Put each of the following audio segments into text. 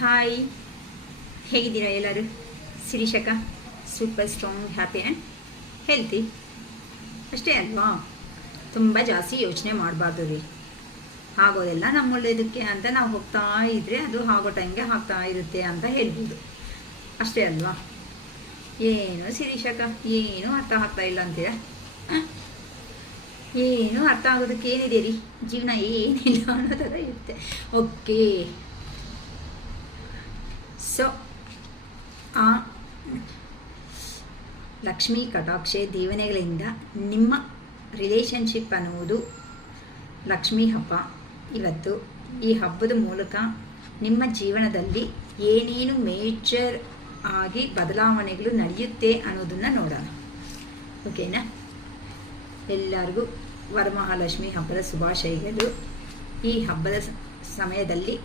Hi, ಹೇಗಿದ್ದೀರಾ ಎಲ್ಲರೂ? ಶಿರೀಷಕ super strong, happy and healthy ಅಷ್ಟೇ ಅಲ್ವಾ? ತುಂಬ ಜಾಸ್ತಿ ಯೋಚನೆ ಮಾಡಬಾರ್ದು ರೀ. ಆಗೋದೆಲ್ಲ ನಮ್ಮ ಒಳ್ಳೆಯದಕ್ಕೆ ಅಂತ ನಾವು ಹೋಗ್ತಾ ಇದ್ದರೆ ಅದು ಆಗೋ ಟೈಮ್ಗೆ ಆಗ್ತಾ ಇರುತ್ತೆ ಅಂತ ಹೇಳ್ಬೋದು. ಅಷ್ಟೇ ಅಲ್ವಾ? ಏನು ಶಿರೀಷಕ ಏನೂ ಅರ್ಥ ಆಗ್ತಾ ಇಲ್ಲ ಅಂತೀರ? ಏನು ಅರ್ಥ ಆಗೋದಕ್ಕೆ ಏನಿದೆ ರೀ, ಜೀವನ ಏನಿಲ್ಲ ಅನ್ನೋ ಥರ ಇರುತ್ತೆ. ಓಕೆ, ಸೊ ಆ ಲಕ್ಷ್ಮೀ ಕಟಾಕ್ಷೆ ದೀವನೆಗಳಿಂದ ನಿಮ್ಮ ರಿಲೇಷನ್ಶಿಪ್ ಅನ್ನುವುದು ಲಕ್ಷ್ಮೀ ಹಬ್ಬ. ಇವತ್ತು ಈ ಹಬ್ಬದ ಮೂಲಕ ನಿಮ್ಮ ಜೀವನದಲ್ಲಿ ಏನೇನು ಮೇಜರ್ ಆಗಿ ಬದಲಾವಣೆಗಳು ನಡೆಯುತ್ತೆ ಅನ್ನೋದನ್ನು ನೋಡೋಣ. ಓಕೆನಾ? ಎಲ್ಲರಿಗೂ ವರಮಹಾಲಕ್ಷ್ಮಿ ಹಬ್ಬದ ಶುಭಾಶಯಗಳು. ಈ ಹಬ್ಬದ ಸಮಯದಲ್ಲಿ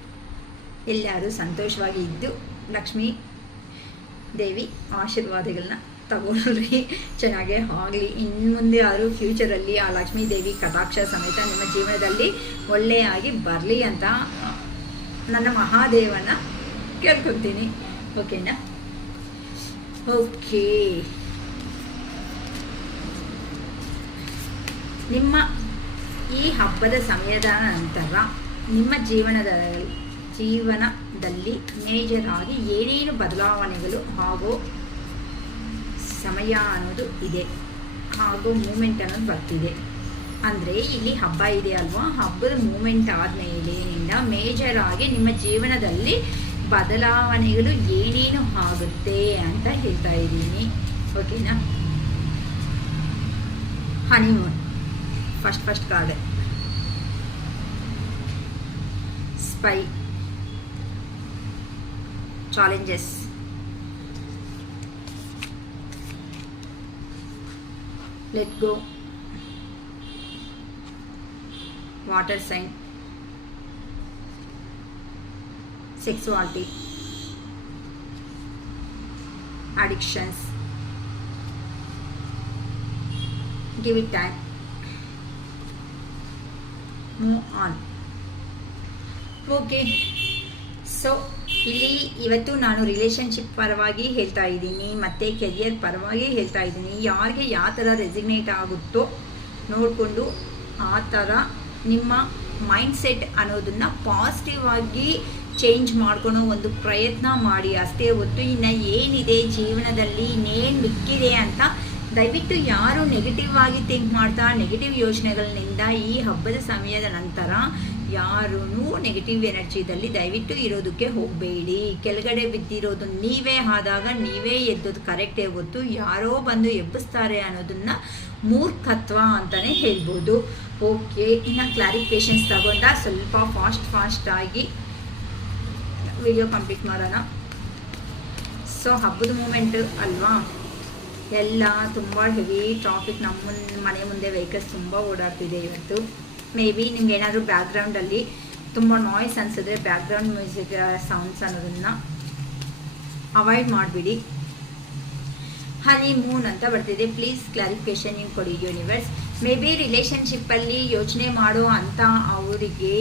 ಎಲ್ಲರೂ ಸಂತೋಷವಾಗಿ ಇದ್ದು ಲಕ್ಷ್ಮೀ ದೇವಿ ಆಶೀರ್ವಾದಗಳನ್ನ ತಗೊಳ್ರಿ, ಚೆನ್ನಾಗೇ ಆಗಲಿ. ಇನ್ನು ಮುಂದೆ ಯಾರು ಫ್ಯೂಚರಲ್ಲಿ ಆ ಲಕ್ಷ್ಮೀ ದೇವಿ ಕಟಾಕ್ಷ ಸಮೇತ ನಿಮ್ಮ ಜೀವನದಲ್ಲಿ ಒಳ್ಳೆಯಾಗಿ ಬರಲಿ ಅಂತ ನನ್ನ ಮಹಾದೇವನ ಕೇಳ್ಕೊತೀನಿ. ಓಕೆನಾ? ಓಕೆ, ನಿಮ್ಮ ಈ ಹಬ್ಬದ ಸಮಯದ ನಂತರ ನಿಮ್ಮ ಜೀವನದಲ್ಲಿ ಮೇಜರ್ ಆಗಿ ಏನೇನು ಬದಲಾವಣೆಗಳು ಆಗೋ ಸಮಯ ಅನ್ನೋದು ಇದೆ, ಹಾಗೂ ಮೂಮೆಂಟ್ ಅನ್ನೋದು ಬರ್ತಿದೆ. ಅಂದರೆ ಇಲ್ಲಿ ಹಬ್ಬ ಇದೆ ಅಲ್ವಾ, ಹಬ್ಬದ ಮೂಮೆಂಟ್ ಆದಮೇಲಿನಿಂದ ಮೇಜರ್ ಆಗಿ ನಿಮ್ಮ ಜೀವನದಲ್ಲಿ ಬದಲಾವಣೆಗಳು ಏನೇನು ಆಗುತ್ತೆ ಅಂತ ಹೇಳ್ತಾ ಇದ್ದೀನಿ. ಓಕೆನಾ? Honeymoon first card, spy, challenges, let go, water sign, sexuality, addictions, give it time, move on. Okay, so ಇಲ್ಲಿ ಇವತ್ತು ನಾನು ರಿಲೇಷನ್ಶಿಪ್ ಪರವಾಗಿ ಹೇಳ್ತಾ ಇದ್ದೀನಿ ಮತ್ತು ಕೆರಿಯರ್ ಪರವಾಗಿ ಹೇಳ್ತಾ ಇದ್ದೀನಿ. ಯಾರಿಗೆ ಯಾವ ಥರ ರೆಸಿಗ್ನೇಟ್ ಆಗುತ್ತೋ ನೋಡಿಕೊಂಡು ಆ ಥರ ನಿಮ್ಮ ಮೈಂಡ್ಸೆಟ್ ಅನ್ನೋದನ್ನು ಪಾಸಿಟಿವ್ ಆಗಿ ಚೇಂಜ್ ಮಾಡ್ಕೊಳೋ ಒಂದು ಪ್ರಯತ್ನ ಮಾಡಿ ಅಷ್ಟೇ ಹೊತ್ತು ಇನ್ನು ಏನಿದೆ ಜೀವನದಲ್ಲಿ ಇನ್ನೇನು ಮಿಕ್ಕಿದೆ ಅಂತ ದಯವಿಟ್ಟು ಯಾರು ನೆಗೆಟಿವ್ ಆಗಿ ಥಿಂಕ್ ಮಾಡ್ತಾ ನೆಗೆಟಿವ್ ಯೋಚನೆಗಳಿಂದ ಈ ಹಬ್ಬದ ಸಮಯದ ನಂತರ ಯಾರೂ ನೆಗೆಟಿವ್ ಎನರ್ಜಿದಲ್ಲಿ ದಯವಿಟ್ಟು ಇರೋದಕ್ಕೆ ಹೋಗಬೇಡಿ. ಕೆಳಗಡೆ ಬಿದ್ದಿರೋದು ನೀವೇ ಆದಾಗ ನೀವೇ ಎದ್ದೋದು ಕರೆಕ್ಟೇ ಹೊತ್ತು ಯಾರೋ ಬಂದು ಎಬ್ಬಿಸ್ತಾರೆ ಅನ್ನೋದನ್ನು ಮೂರ್ಖತ್ವ ಅಂತಲೇ ಹೇಳ್ಬೋದು. ಓಕೆ, ಇನ್ನು ಕ್ಲಾರಿಫಿಕೇಷನ್ಸ್ ತಗೊಂಡ ಸ್ವಲ್ಪ ಫಾಸ್ಟಾಗಿ ವಿಡಿಯೋ ಕಂಪ್ಲೀಟ್ ಮಾಡೋಣ. ಸೊ ಹಬ್ಬದ ಮೂಮೆಂಟ್ ಅಲ್ವಾ, ಎಲ್ಲ ತುಂಬ ಹೆವಿ ಟ್ರಾಫಿಕ್, ನಮ್ಮ ಮನೆ ಮುಂದೆ ವೆಹಿಕಲ್ಸ್ ತುಂಬ ಓಡಾಡ್ತಿದೆ ಇವತ್ತು. ಮೇ ಬಿ ನಿಮ್ಗೆ ಏನಾದರೂ ಬ್ಯಾಕ್ಗ್ರೌಂಡಲ್ಲಿ ತುಂಬ ನಾಯ್ಸ್ ಅನಿಸಿದ್ರೆ ಬ್ಯಾಕ್ಗ್ರೌಂಡ್ ಮ್ಯೂಸಿಕ್ ಸೌಂಡ್ಸ್ ಅನ್ನೋದನ್ನು ಅವಾಯ್ಡ್ ಮಾಡಿಬಿಡಿ. ಹನಿಮೂನ್ ಅಂತ ಬರ್ತಿದೆ, ಪ್ಲೀಸ್ ಕ್ಲಾರಿಫಿಕೇಶನ್ ನೀವು ಕೊಡಿ ಯೂನಿವರ್ಸ್. ಮೇ ಬಿ ರಿಲೇಷನ್ಶಿಪ್ಪಲ್ಲಿ ಯೋಚನೆ ಮಾಡೋ ಅಂತ ಅವರಿಗೆ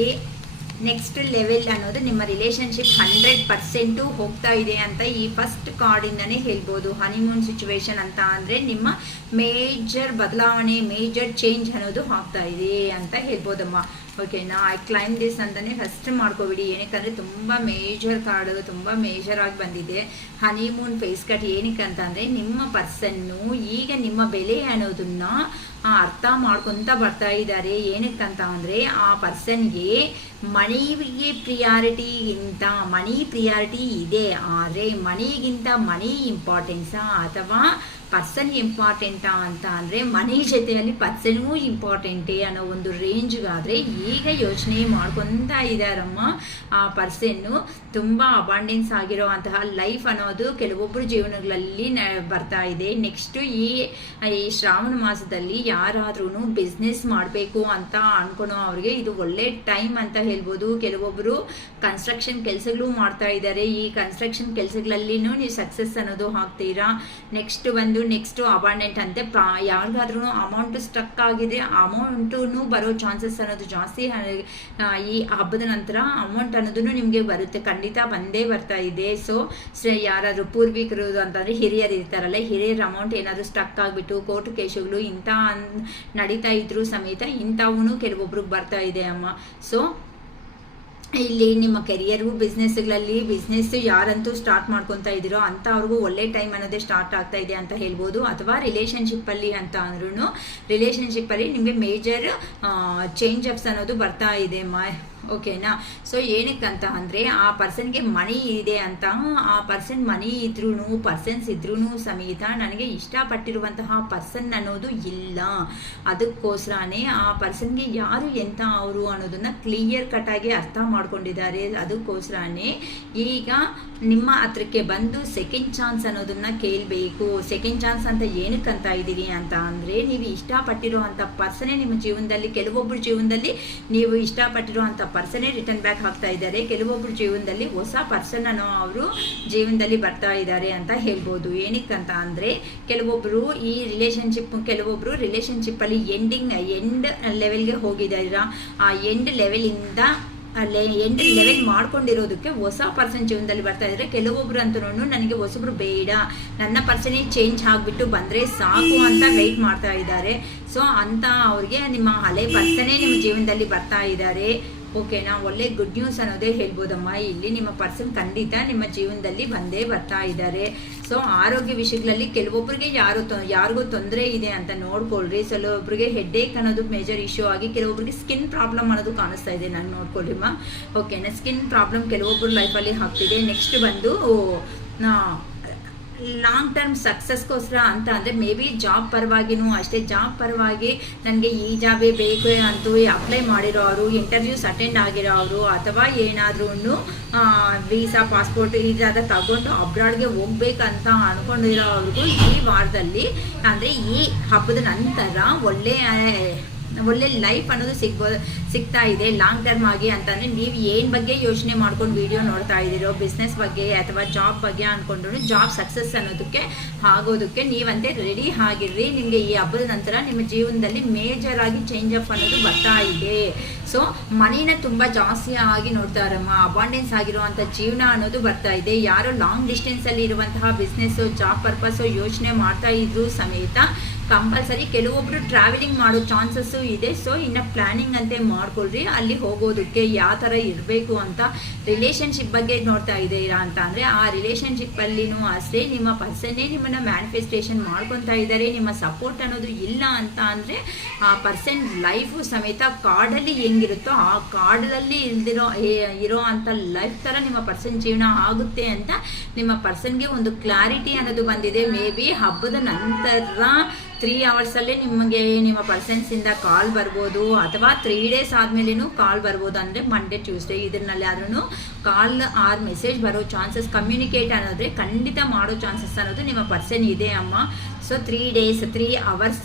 ನೆಕ್ಸ್ಟ್ ಲೆವೆಲ್ ಅನ್ನೋದು ನಿಮ್ಮ ರಿಲೇಷನ್ಶಿಪ್ 100% ಹೋಗ್ತಾ ಇದೆ ಅಂತ ಈ ಫಸ್ಟ್ ಕಾರ್ಡಿಂದನೇ ಹೇಳ್ಬೋದು. ಹನಿಮೂನ್ ಸಿಚುವೇಶನ್ ಅಂತ ಅಂದರೆ ನಿಮ್ಮ ಮೇಜರ್ ಬದಲಾವಣೆ, ಮೇಜರ್ ಚೇಂಜ್ ಅನ್ನೋದು ಆಗ್ತಾ ಇದೆ ಅಂತ ಹೇಳ್ಬೋದಮ್ಮ. ಓಕೆನಾ? ಐ ಕ್ಲೈಮ್ ದಿಸ್ ಅಂತಲೇ ಫಸ್ಟ್ ಮಾಡ್ಕೋಬಿಡಿ. ಏನಕ್ಕಂದರೆ ತುಂಬ ಮೇಜರ್ ಕಾರ್ಡು, ತುಂಬ ಮೇಜರ್ ಆಗಿ ಬಂದಿದೆ. ಹನಿಮೂನ್ ಫೇಸ್ ಕಟ್ ಏನಕ್ಕೆ ಅಂತ ಅಂದರೆ ನಿಮ್ಮ ಪರ್ಸನ್ನು ಈಗ ನಿಮ್ಮ ಬೆಲೆ ಅನ್ನೋದನ್ನು ಅರ್ಥ ಮಾಡ್ಕೊತ ಬರ್ತಾ ಇದ್ದಾರೆ. ಏನಕ್ಕಂತ ಅಂದರೆ ಆ ಪರ್ಸನ್ಗೆ ಮನಿಗೆ ಪ್ರಿಯಾರಿಟಿಗಿಂತ ಮನಿ ಪ್ರಿಯಾರಿಟಿ ಇದೆ, ಆದರೆ ಮನಿಗಿಂತ ಮನಿ ಇಂಪಾರ್ಟೆನ್ಸಾ ಅಥವಾ ಪರ್ಸನ್ ಇಂಪಾರ್ಟೆಂಟಾ ಅಂತ ಅಂದರೆ ಮನಿ ಜೊತೆಯಲ್ಲಿ ಪರ್ಸನ್ಗೂ ಇಂಪಾರ್ಟೆಂಟೇ ಅನ್ನೋ ಒಂದು ರೇಂಜ್ಗಾದರೆ ಈಗ ಯೋಚನೆ ಮಾಡ್ಕೊತಾ ಇದ್ದಾರಮ್ಮ. ಆ ಪರ್ಸನ್ನು ತುಂಬ ಅಬಾಂಡೆನ್ಸ್ ಆಗಿರೋ ಅಂತಹ ಲೈಫ್ ಅನ್ನೋದು ಕೆಲವೊಬ್ಬರು ಜೀವನಗಳಲ್ಲಿ ಬರ್ತಾ ಇದೆ. ನೆಕ್ಸ್ಟು ಈ ಶ್ರಾವಣ ಮಾಸದಲ್ಲಿ ಯಾರಾದ್ರೂ ಬಿಸ್ನೆಸ್ ಮಾಡಬೇಕು ಅಂತ ಅನ್ಕೊಳೋ ಅವ್ರಿಗೆ ಇದು ಒಳ್ಳೆ ಟೈಮ್ ಅಂತ ಹೇಳ್ಬೋದು. ಕೆಲವೊಬ್ರು ಕನ್ಸ್ಟ್ರಕ್ಷನ್ ಕೆಲಸಗಳು ಮಾಡ್ತಾ ಇದ್ದಾರೆ. ಈ ಕನ್ಸ್ಟ್ರಕ್ಷನ್ ಕೆಲಸಗಳಲ್ಲಿನೂ ನೀವು ಸಕ್ಸಸ್ ಅನ್ನೋದು ಆಗ್ತೀರಾ. ನೆಕ್ಸ್ಟ್ ಅಬಂಡೆಂಟ್ ಅಂತೆ ಯಾರಿಗಾದ್ರೂ ಅಮೌಂಟ್ ಸ್ಟಕ್ ಆಗಿದೆ, ಅಮೌಂಟು ಬರೋ ಚಾನ್ಸಸ್ ಅನ್ನೋದು ಜಾಸ್ತಿ. ಈ ಹಬ್ಬದ ನಂತರ ಅಮೌಂಟ್ ಅನ್ನೋದು ನಿಮಗೆ ಬರುತ್ತೆ, ಖಂಡಿತ ಬಂದೇ ಬರ್ತಾ ಇದೆ. ಸೊ ಯಾರಾದ್ರೂ ಪೂರ್ವಿಕರು ಅಂತಂದ್ರೆ ಹಿರಿಯರು ಇರ್ತಾರಲ್ಲ, ಹಿರಿಯರ ಅಮೌಂಟ್ ಏನಾದ್ರು ಸ್ಟಕ್ ಆಗ್ಬಿಟ್ಟು ಕೋರ್ಟ್ ಕೇಸುಗಳು ಇಂಥ ನಡೀತಾ ಇದ್ರು ಸಮೇತ ಇಂಥವೂ ಕೆಲವೊಬ್ರಿಗೆ ಬರ್ತಾ ಇದೆ ಅಮ್ಮ. ಸೊ ಇಲ್ಲಿ ನಿಮ್ಮ ಕೆರಿಯರ್ಗೂ ಬಿಸ್ನೆಸ್ ಯಾರಂತೂ ಸ್ಟಾರ್ಟ್ ಮಾಡ್ಕೊತಾ ಇದ್ದೀರೋ ಅಂತ ಅವ್ರಿಗೂ ಒಳ್ಳೆ ಟೈಮ್ ಅನ್ನೋದೇ ಸ್ಟಾರ್ಟ್ ಆಗ್ತಾ ಇದೆ ಅಂತ ಹೇಳ್ಬೋದು. ಅಥವಾ ರಿಲೇಷನ್ಶಿಪ್ ಅಲ್ಲಿ ಅಂತ ಅಂದ್ರೂ ರಿಲೇಷನ್ಶಿಪ್ ಅಲ್ಲಿ ನಿಮಗೆ ಮೇಜರ್ ಚೇಂಜ್ ಅಪ್ಸ್ ಅನ್ನೋದು ಬರ್ತಾ ಇದೆ ಅಮ್ಮ. ಓಕೆನಾ. ಸೊ ಏನಕ್ಕಂತ ಅಂದರೆ ಆ ಪರ್ಸನ್ಗೆ ಮನಿ ಇದೆ ಅಂತ, ಆ ಪರ್ಸನ್ ಮನಿ ಪರ್ಸನ್ಸ್ ಇದ್ರೂ ಸಮೇತ ನನಗೆ ಇಷ್ಟಪಟ್ಟಿರುವಂತಹ ಪರ್ಸನ್ ಅನ್ನೋದು ಇಲ್ಲ. ಅದಕ್ಕೋಸ್ಕರನೇ ಆ ಪರ್ಸನ್ಗೆ ಯಾರು ಎಂತ ಅವರು ಅನ್ನೋದನ್ನ ಕ್ಲಿಯರ್ ಕಟ್ ಆಗಿ ಅರ್ಥ ಮಾಡ್ಕೊಂಡಿದ್ದಾರೆ. ಅದಕ್ಕೋಸ್ಕರನೇ ಈಗ ನಿಮ್ಮ ಹತ್ರಕ್ಕೆ ಬಂದು ಸೆಕೆಂಡ್ ಚಾನ್ಸ್ ಅನ್ನೋದನ್ನ ಕೇಳಬೇಕು. ಸೆಕೆಂಡ್ ಚಾನ್ಸ್ ಅಂತ ಏನಕ್ಕಂತ ಇದ್ದೀರಿ ಅಂತ ಅಂದರೆ, ನೀವು ಇಷ್ಟಪಟ್ಟಿರುವಂಥ ಪರ್ಸನೇ ನಿಮ್ಮ ಜೀವನದಲ್ಲಿ, ಕೆಲವೊಬ್ಬರ ಜೀವನದಲ್ಲಿ ನೀವು ಇಷ್ಟಪಟ್ಟಿರುವಂಥ ಪರ್ಸನೇ ರಿಟರ್ನ್ ಬ್ಯಾಕ್ ಆಗ್ತಾ ಇದ್ದಾರೆ. ಕೆಲವೊಬ್ರು ಜೀವನದಲ್ಲಿ ಹೊಸ ಪರ್ಸನ್ ಅನ್ನೋ ಅವರು ಜೀವನದಲ್ಲಿ ಬರ್ತಾ ಇದ್ದಾರೆ ಅಂತ ಹೇಳ್ಬೋದು. ಏನಕ್ಕಂತ ಅಂದರೆ ಕೆಲವೊಬ್ರು ಈ ಕೆಲವೊಬ್ರು ರಿಲೇಶನ್ಶಿಪ್ ಅಲ್ಲಿ ಎಂಡ್ ಲೆವೆಲ್ಗೆ ಹೋಗಿದ್ದೀರಾ. ಆ ಎಂಡ್ ಲೆವೆಲ್ ಮಾಡ್ಕೊಂಡಿರೋದಕ್ಕೆ ಹೊಸ ಪರ್ಸನ್ ಜೀವನದಲ್ಲಿ ಬರ್ತಾ ಇದ್ದಾರೆ. ಕೆಲವೊಬ್ರು ಅಂತೂ ನನಗೆ ಹೊಸಬ್ರು ಬೇಡ, ನನ್ನ ಪರ್ಸನೇ ಚೇಂಜ್ ಆಗಿಬಿಟ್ಟು ಬಂದರೆ ಸಾಕು ಅಂತ ವೆಯ್ಟ್ ಮಾಡ್ತಾ ಇದ್ದಾರೆ. ಸೊ ಅಂತ ಅವ್ರಿಗೆ ನಿಮ್ಮ ಹಳೆ ಪರ್ಸನೇ ನಿಮ್ಮ ಜೀವನದಲ್ಲಿ ಬರ್ತಾ ಇದ್ದಾರೆ. ಓಕೆನಾ. ಒಳ್ಳೆ ಗುಡ್ ನ್ಯೂಸ್ ಅನ್ನೋದೇ ಹೇಳ್ಬೋದಮ್ಮ. ಇಲ್ಲಿ ನಿಮ್ಮ ಪರ್ಸನ್ ಖಂಡಿತ ನಿಮ್ಮ ಜೀವನದಲ್ಲಿ ಬಂದೇ ಬರ್ತಾ ಇದ್ದಾರೆ. ಸೊ ಆರೋಗ್ಯ ವಿಷಯಗಳಲ್ಲಿ ಕೆಲವೊಬ್ಬರಿಗೆ ಯಾರಿಗೂ ತೊಂದರೆ ಇದೆ ಅಂತ ನೋಡ್ಕೊಳ್ರಿ. ಕೆಲವೊಬ್ಬರಿಗೆ ಹೆಡ್ಏಕ್ ಅನ್ನೋದು ಮೇಜರ್ ಇಶ್ಯೂ ಆಗಿ ಕೆಲವೊಬ್ಬರಿಗೆ ಸ್ಕಿನ್ ಪ್ರಾಬ್ಲಮ್ ಅನ್ನೋದು ಕಾಣಿಸ್ತಾ ಇದೆ, ನಾನು ನೋಡ್ಕೊಳ್ರಿಮ್ಮ. ಓಕೆನಾ. ಸ್ಕಿನ್ ಪ್ರಾಬ್ಲಮ್ ಕೆಲವೊಬ್ಬರು ಲೈಫಲ್ಲಿ ಆಗ್ತಿದೆ. ನೆಕ್ಸ್ಟ್ ಬಂದು ಲಾಂಗ್ ಟರ್ಮ್ ಸಕ್ಸಸ್ಗೋಸ್ಕರ ಅಂತ ಅಂದರೆ ಮೇ ಬಿ ಜಾಬ್ ಪರವಾಗಿನೂ ಅಷ್ಟೇ, ಜಾಬ್ ಪರವಾಗಿ ನನಗೆ ಈ ಜಾಬೇ ಬೇಕು ಅಂತೂ ಅಪ್ಲೈ ಮಾಡಿರೋರು, ಇಂಟರ್ವ್ಯೂಸ್ ಅಟೆಂಡ್ ಆಗಿರೋರು, ಅಥವಾ ಏನಾದ್ರೂ ವೀಸಾ ಪಾಸ್ಪೋರ್ಟ್ ಇದಾದ ತಗೊಂಡು ಅಬ್ರಾಡ್ಗೆ ಹೋಗ್ಬೇಕಂತ ಅನ್ಕೊಂಡಿರೋವ್ರಿಗೂ ಈ ವಾರದಲ್ಲಿ ಅಂದರೆ ಈ ಹಬ್ಬದ ನಂತರ ಒಳ್ಳೆ ಲೈಫ್ ಅನ್ನೋದು ಸಿಗ್ತಾ ಇದೆ ಲಾಂಗ್ ಟರ್ಮ್ ಆಗಿ. ಅಂತಂದರೆ ನೀವು ಏನು ಬಗ್ಗೆ ಯೋಚನೆ ಮಾಡ್ಕೊಂಡು ವಿಡಿಯೋ ನೋಡ್ತಾ ಇದ್ದೀರೋ, ಬಿಸ್ನೆಸ್ ಬಗ್ಗೆ ಅಥವಾ ಜಾಬ್ ಬಗ್ಗೆ ಅಂದ್ಕೊಂಡ್ರು ಜಾಬ್ ಸಕ್ಸಸ್ ಅನ್ನೋದಕ್ಕೆ ಆಗೋದಕ್ಕೆ ನೀವಂತೆ ರೆಡಿ ಆಗಿರ್ರಿ. ನಿಮಗೆ ಈ ಹಬ್ಬದ ನಂತರ ನಿಮ್ಮ ಜೀವನದಲ್ಲಿ ಮೇಜರ್ ಆಗಿ ಚೇಂಜ್ ಅಪ್ ಅನ್ನೋದು ಬರ್ತಾ ಇದೆ. ಸೊ ಮನಿನ ತುಂಬ ಜಾಸ್ತಿ ಆಗಿ ನೋಡ್ತಾರಮ್ಮ. ಅಬಂಡೆನ್ಸ್ ಆಗಿರುವಂಥ ಜೀವನ ಅನ್ನೋದು ಬರ್ತಾ ಇದೆ. ಯಾರೋ ಲಾಂಗ್ ಡಿಸ್ಟೆನ್ಸಲ್ಲಿ ಇರುವಂತಹ ಬಿಸ್ನೆಸ್ಸು ಜಾಬ್ ಪರ್ಪಸ್ಸು ಯೋಚನೆ ಮಾಡ್ತಾ ಇದ್ರು ಸಮೇತ ಕಂಪಲ್ಸರಿ ಕೆಲವೊಬ್ರು ಟ್ರಾವೆಲಿಂಗ್ ಮಾಡೋ ಚಾನ್ಸಸ್ಸು ಇದೆ. ಸೊ ಇನ್ನು ಪ್ಲಾನಿಂಗ್ ಅಂತೆ ಮಾಡ್ಕೊಳ್ರಿ ಅಲ್ಲಿ ಹೋಗೋದಕ್ಕೆ ಯಾವ ಥರ ಇರಬೇಕು ಅಂತ. ರಿಲೇಷನ್ಶಿಪ್ ಬಗ್ಗೆ ನೋಡ್ತಾ ಇದ್ದೀರಾ ಅಂತ ಅಂದರೆ ಆ ರಿಲೇಷನ್ಶಿಪ್ಪಲ್ಲಿನೂ ಅಷ್ಟೇ ನಿಮ್ಮ ಪರ್ಸನ್ನೇ ನಿಮ್ಮನ್ನು ಮ್ಯಾನಿಫೆಸ್ಟೇಷನ್ ಮಾಡ್ಕೊತಾ ಇದ್ದಾರೆ. ನಿಮ್ಮ ಸಪೋರ್ಟ್ ಅನ್ನೋದು ಇಲ್ಲ ಅಂತ ಅಂದರೆ ಆ ಪರ್ಸನ್ ಲೈಫು ಸಮೇತ ಕಾರ್ಡಲ್ಲಿ ಹೆಂಗಿರುತ್ತೋ ಆ ಕಾರ್ಡಲ್ಲಿ ಇರೋ ಅಂಥ ಲೈಫ್ ಥರ ನಿಮ್ಮ ಪರ್ಸನ್ ಜೀವನ ಆಗುತ್ತೆ ಅಂತ ನಿಮ್ಮ ಪರ್ಸನ್ಗೆ ಒಂದು ಕ್ಲಾರಿಟಿ ಅನ್ನೋದು ಬಂದಿದೆ. ಮೇ ಬಿ ಹಬ್ಬದ ನಂತರ 3 hours ನಿಮಗೆ ನಿಮ್ಮ ಪರ್ಸನ್ಸಿಂದ ಕಾಲ್ ಬರ್ಬೋದು, ಅಥವಾ 3 days ಆದಮೇಲೆನೂ ಕಾಲ್ ಬರ್ಬೋದು. ಅಂದರೆ ಮಂಡೇ ಟ್ಯೂಸ್ಡೇ ಇದರಲ್ಲಿ ಆದ್ರೂ ಕಾಲ್ ಆರ್ ಮೆಸೇಜ್ ಬರೋ ಚಾನ್ಸಸ್, ಕಮ್ಯುನಿಕೇಟ್ ಅನ್ನೋದ್ರೆ ಖಂಡಿತ ಮಾಡೋ ಚಾನ್ಸಸ್ ಅನ್ನೋದು ನಿಮ್ಮ ಪರ್ಸನ್ ಇದೆ ಅಮ್ಮ. ಸೊ 3 days 3 hours